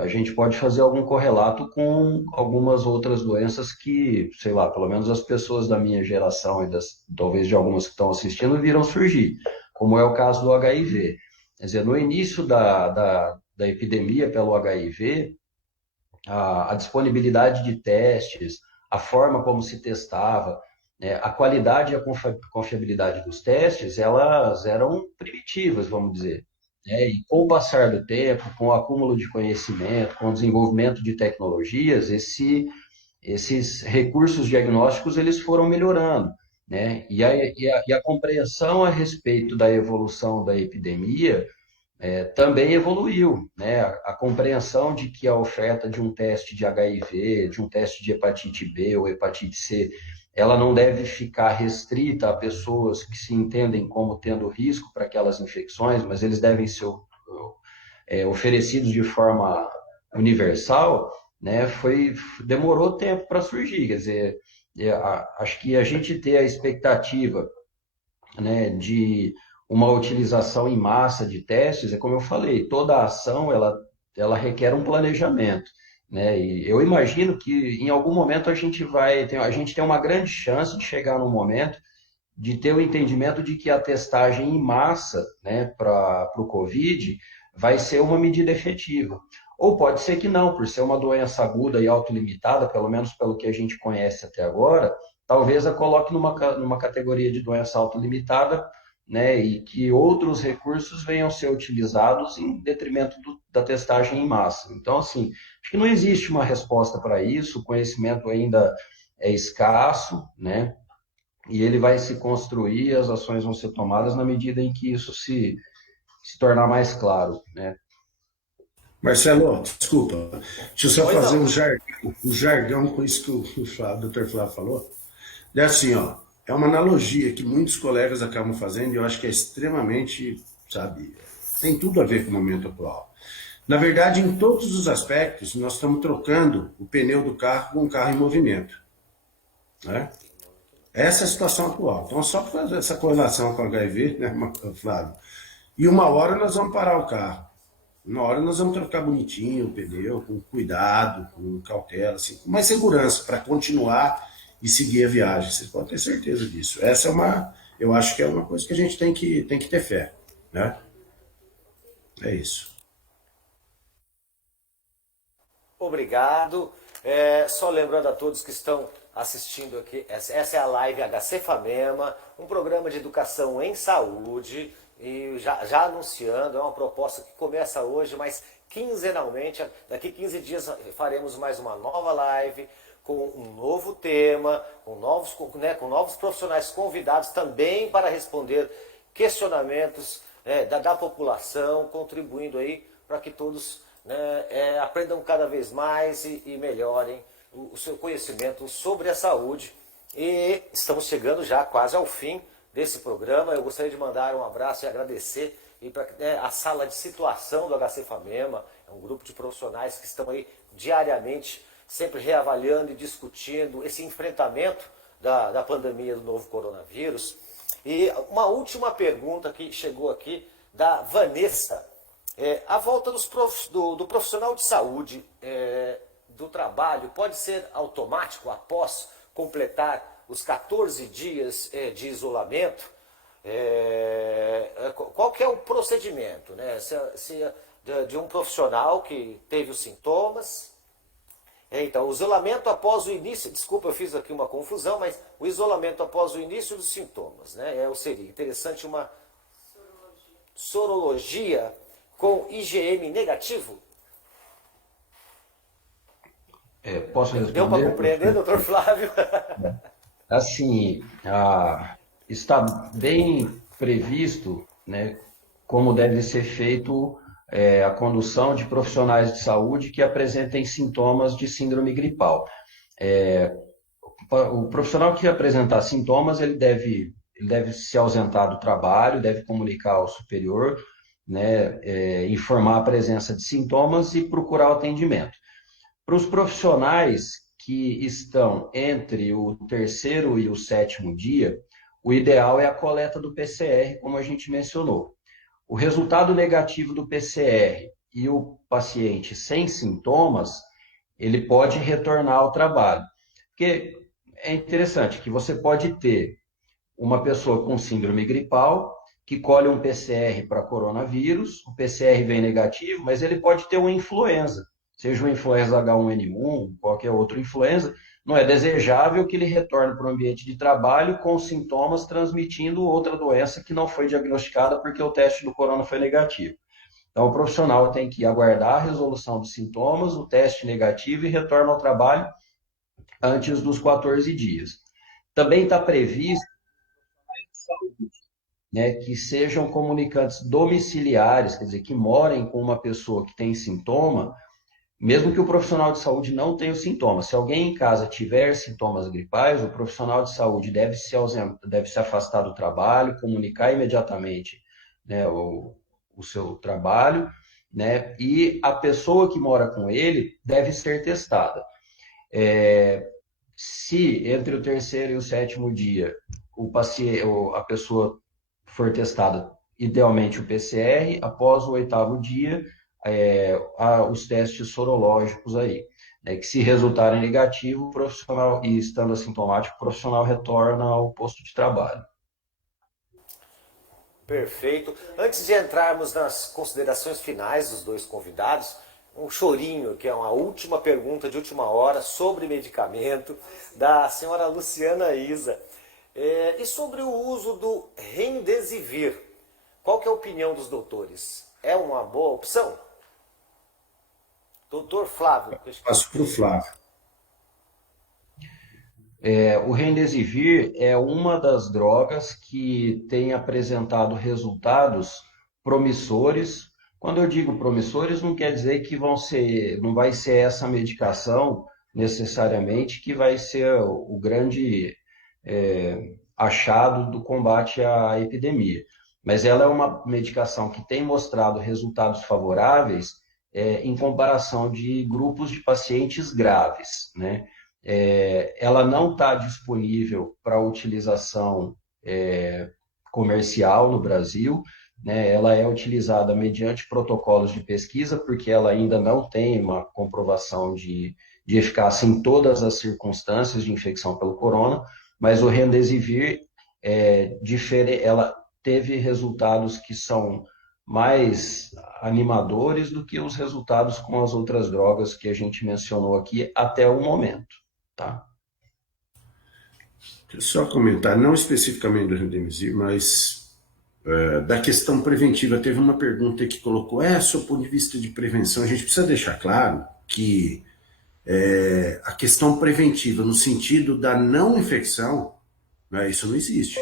a gente pode fazer algum correlato com algumas outras doenças que, sei lá, pelo menos as pessoas da minha geração e talvez de algumas que estão assistindo viram surgir, como é o caso do HIV. Quer dizer, no início da epidemia pelo HIV, a disponibilidade de testes, a forma como se testava, né, a qualidade e a confiabilidade dos testes, elas eram primitivas, vamos dizer. Né? E com o passar do tempo, com o acúmulo de conhecimento, com o desenvolvimento de tecnologias, esses recursos diagnósticos eles foram melhorando. Né? E a compreensão a respeito da evolução da epidemia também evoluiu, né? A compreensão de que a oferta de um teste de HIV, de um teste de hepatite B ou hepatite C, ela não deve ficar restrita a pessoas que se entendem como tendo risco para aquelas infecções, mas eles devem ser oferecidos de forma universal, né? Demorou tempo para surgir, quer dizer, acho que a gente ter a expectativa, né, de uma utilização em massa de testes, como eu falei, toda a ação ela requer um planejamento, né? E eu imagino que em algum momento a gente tem uma grande chance de chegar num momento de ter o entendimento de que a testagem em massa, né, para o COVID vai ser uma medida efetiva. Ou pode ser que não, por ser uma doença aguda e autolimitada, pelo menos pelo que a gente conhece até agora, talvez a coloque numa categoria de doença autolimitada, né, e que outros recursos venham ser utilizados em detrimento da testagem em massa. Então, assim, acho que não existe uma resposta para isso, o conhecimento ainda é escasso, né, e ele vai se construir, as ações vão ser tomadas na medida em que isso se tornar mais claro, né. Marcelo, desculpa, deixa eu só fazer um jargão com isso que o Dr. Flávio falou. É assim, ó, é uma analogia que muitos colegas acabam fazendo e eu acho que é extremamente, sabe, tem tudo a ver com o momento atual. Na verdade, em todos os aspectos, nós estamos trocando o pneu do carro com um carro em movimento, né? Essa é a situação atual. Então, só para fazer essa correlação com o HIV, né, Flávio? E uma hora nós vamos parar o carro. Uma hora nós vamos trocar bonitinho o pneu, com cuidado, com cautela, assim, com mais segurança, para continuar e seguir a viagem. Vocês podem ter certeza disso. Essa é eu acho que é uma coisa que a gente tem que ter fé, né? É isso. Obrigado. Só lembrando a todos que estão assistindo aqui, essa é a live HC Famema, um programa de educação em saúde, e já anunciando, é uma proposta que começa hoje, mas quinzenalmente, daqui 15 dias faremos mais uma nova live, com um novo tema, com novos profissionais convidados também para responder questionamentos da população, contribuindo aí para que todos aprendam cada vez mais e melhorem o seu conhecimento sobre a saúde. E estamos chegando já quase ao fim desse programa. Eu gostaria de mandar um abraço e agradecer a sala de situação do HC Famema, é um grupo de profissionais que estão aí diariamente, sempre reavaliando e discutindo esse enfrentamento da pandemia do novo coronavírus. E uma última pergunta que chegou aqui da Vanessa. A volta do profissional de saúde do trabalho pode ser automático após completar os 14 dias de isolamento? Qual que é o procedimento, né? De um profissional que teve os sintomas. Então, o isolamento após o início, desculpa, eu fiz aqui uma confusão, mas o isolamento após o início dos sintomas, né? Seria interessante uma sorologia com IgM negativo? Posso responder? Deu para compreender, doutor Flávio? Assim, está bem previsto, né, como deve ser feito a condução de profissionais de saúde que apresentem sintomas de síndrome gripal. O profissional que apresentar sintomas, ele deve se ausentar do trabalho, deve comunicar ao superior, né, informar a presença de sintomas e procurar o atendimento. Para os profissionais que estão entre o terceiro e o sétimo dia, o ideal é a coleta do PCR, como a gente mencionou. O resultado negativo do PCR e o paciente sem sintomas, ele pode retornar ao trabalho. Porque é interessante que você pode ter uma pessoa com síndrome gripal que colhe um PCR para coronavírus, o PCR vem negativo, mas ele pode ter uma influenza, seja uma influenza H1N1, qualquer outra influenza. Não é desejável que ele retorne para o ambiente de trabalho com sintomas transmitindo outra doença que não foi diagnosticada porque o teste do corona foi negativo. Então, o profissional tem que aguardar a resolução dos sintomas, o teste negativo e retorna ao trabalho antes dos 14 dias. Também está previsto que sejam comunicantes domiciliares, quer dizer, que morem com uma pessoa que tem sintoma, mesmo que o profissional de saúde não tenha os sintomas. Se alguém em casa tiver sintomas gripais, o profissional de saúde deve se afastar do trabalho, comunicar imediatamente, né, o seu trabalho, né, e a pessoa que mora com ele deve ser testada. Se entre o terceiro e o sétimo dia a pessoa for testada, idealmente o PCR, após o oitavo dia, os testes sorológicos aí, né, que se resultarem negativo, o profissional, e estando assintomático, o profissional retorna ao posto de trabalho. Perfeito. Antes de entrarmos nas considerações finais dos dois convidados, um chorinho, que é uma última pergunta de última hora sobre medicamento, da senhora Luciana Isa. E sobre o uso do Remdesivir, qual que é a opinião dos doutores? É uma boa opção? Doutor Flávio. Passo para o Flávio. O Remdesivir é uma das drogas que tem apresentado resultados promissores. Quando eu digo promissores, não quer dizer que não vai ser essa medicação necessariamente que vai ser o grande achado do combate à epidemia. Mas ela é uma medicação que tem mostrado resultados favoráveis em comparação de grupos de pacientes graves, né? Ela não está disponível para utilização comercial no Brasil, né? Ela é utilizada mediante protocolos de pesquisa, porque ela ainda não tem uma comprovação de eficácia em todas as circunstâncias de infecção pelo corona, mas o Remdesivir ela teve resultados que são mais animadores do que os resultados com as outras drogas que a gente mencionou aqui até o momento, tá? Deixa eu só comentar, não especificamente do Remdesivir, mas da questão preventiva. Teve uma pergunta que colocou, do ponto de vista de prevenção, a gente precisa deixar claro que a questão preventiva, no sentido da não infecção, né, isso não existe.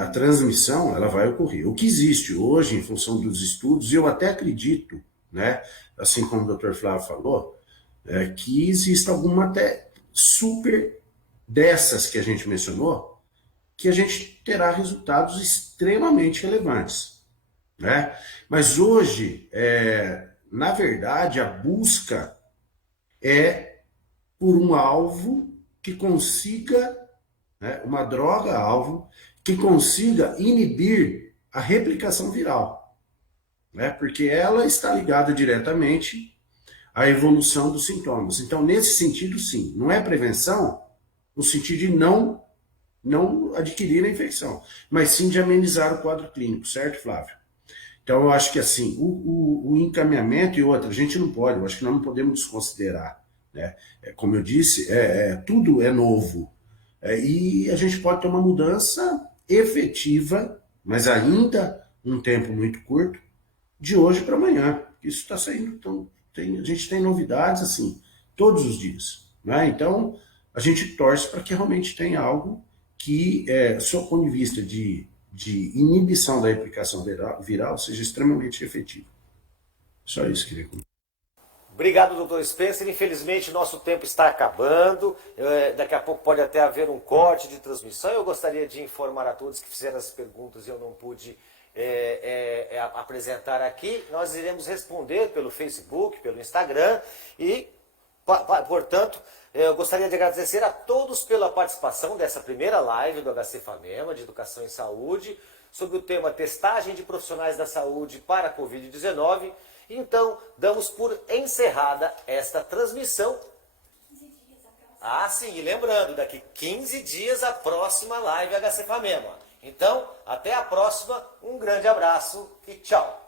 A transmissão, ela vai ocorrer. O que existe hoje, em função dos estudos, eu até acredito, né, assim como o Dr. Flávio falou, que existe alguma até super dessas que a gente mencionou, que a gente terá resultados extremamente relevantes, né? Mas hoje, na verdade, a busca é por um alvo que consiga, né, uma droga-alvo, que consiga inibir a replicação viral, né? Porque ela está ligada diretamente à evolução dos sintomas. Então, nesse sentido, sim, não é prevenção no sentido de não adquirir a infecção, mas sim de amenizar o quadro clínico, certo, Flávio? Então, eu acho que assim, o encaminhamento e outra, a gente não pode, eu acho que nós não podemos desconsiderar, né? Como eu disse, tudo é novo, e a gente pode ter uma mudança efetiva, mas ainda um tempo muito curto, de hoje para amanhã. Isso está saindo, então, a gente tem novidades assim, todos os dias, né? Então, a gente torce para que realmente tenha algo que, sob o ponto de vista de inibição da replicação viral, seja extremamente efetivo. Só isso que eu queria comentar. Obrigado, doutor Spencer. Infelizmente, nosso tempo está acabando. Daqui a pouco pode até haver um corte de transmissão. Eu gostaria de informar a todos que fizeram as perguntas e eu não pude apresentar aqui. Nós iremos responder pelo Facebook, pelo Instagram e, portanto, eu gostaria de agradecer a todos pela participação dessa primeira live do HC FAMEMA, de Educação em Saúde, sobre o tema testagem de profissionais da saúde para a Covid-19. Então, damos por encerrada esta transmissão. Sim, e lembrando, daqui 15 dias a próxima live HC FAMEMA. Então, até a próxima, um grande abraço e tchau!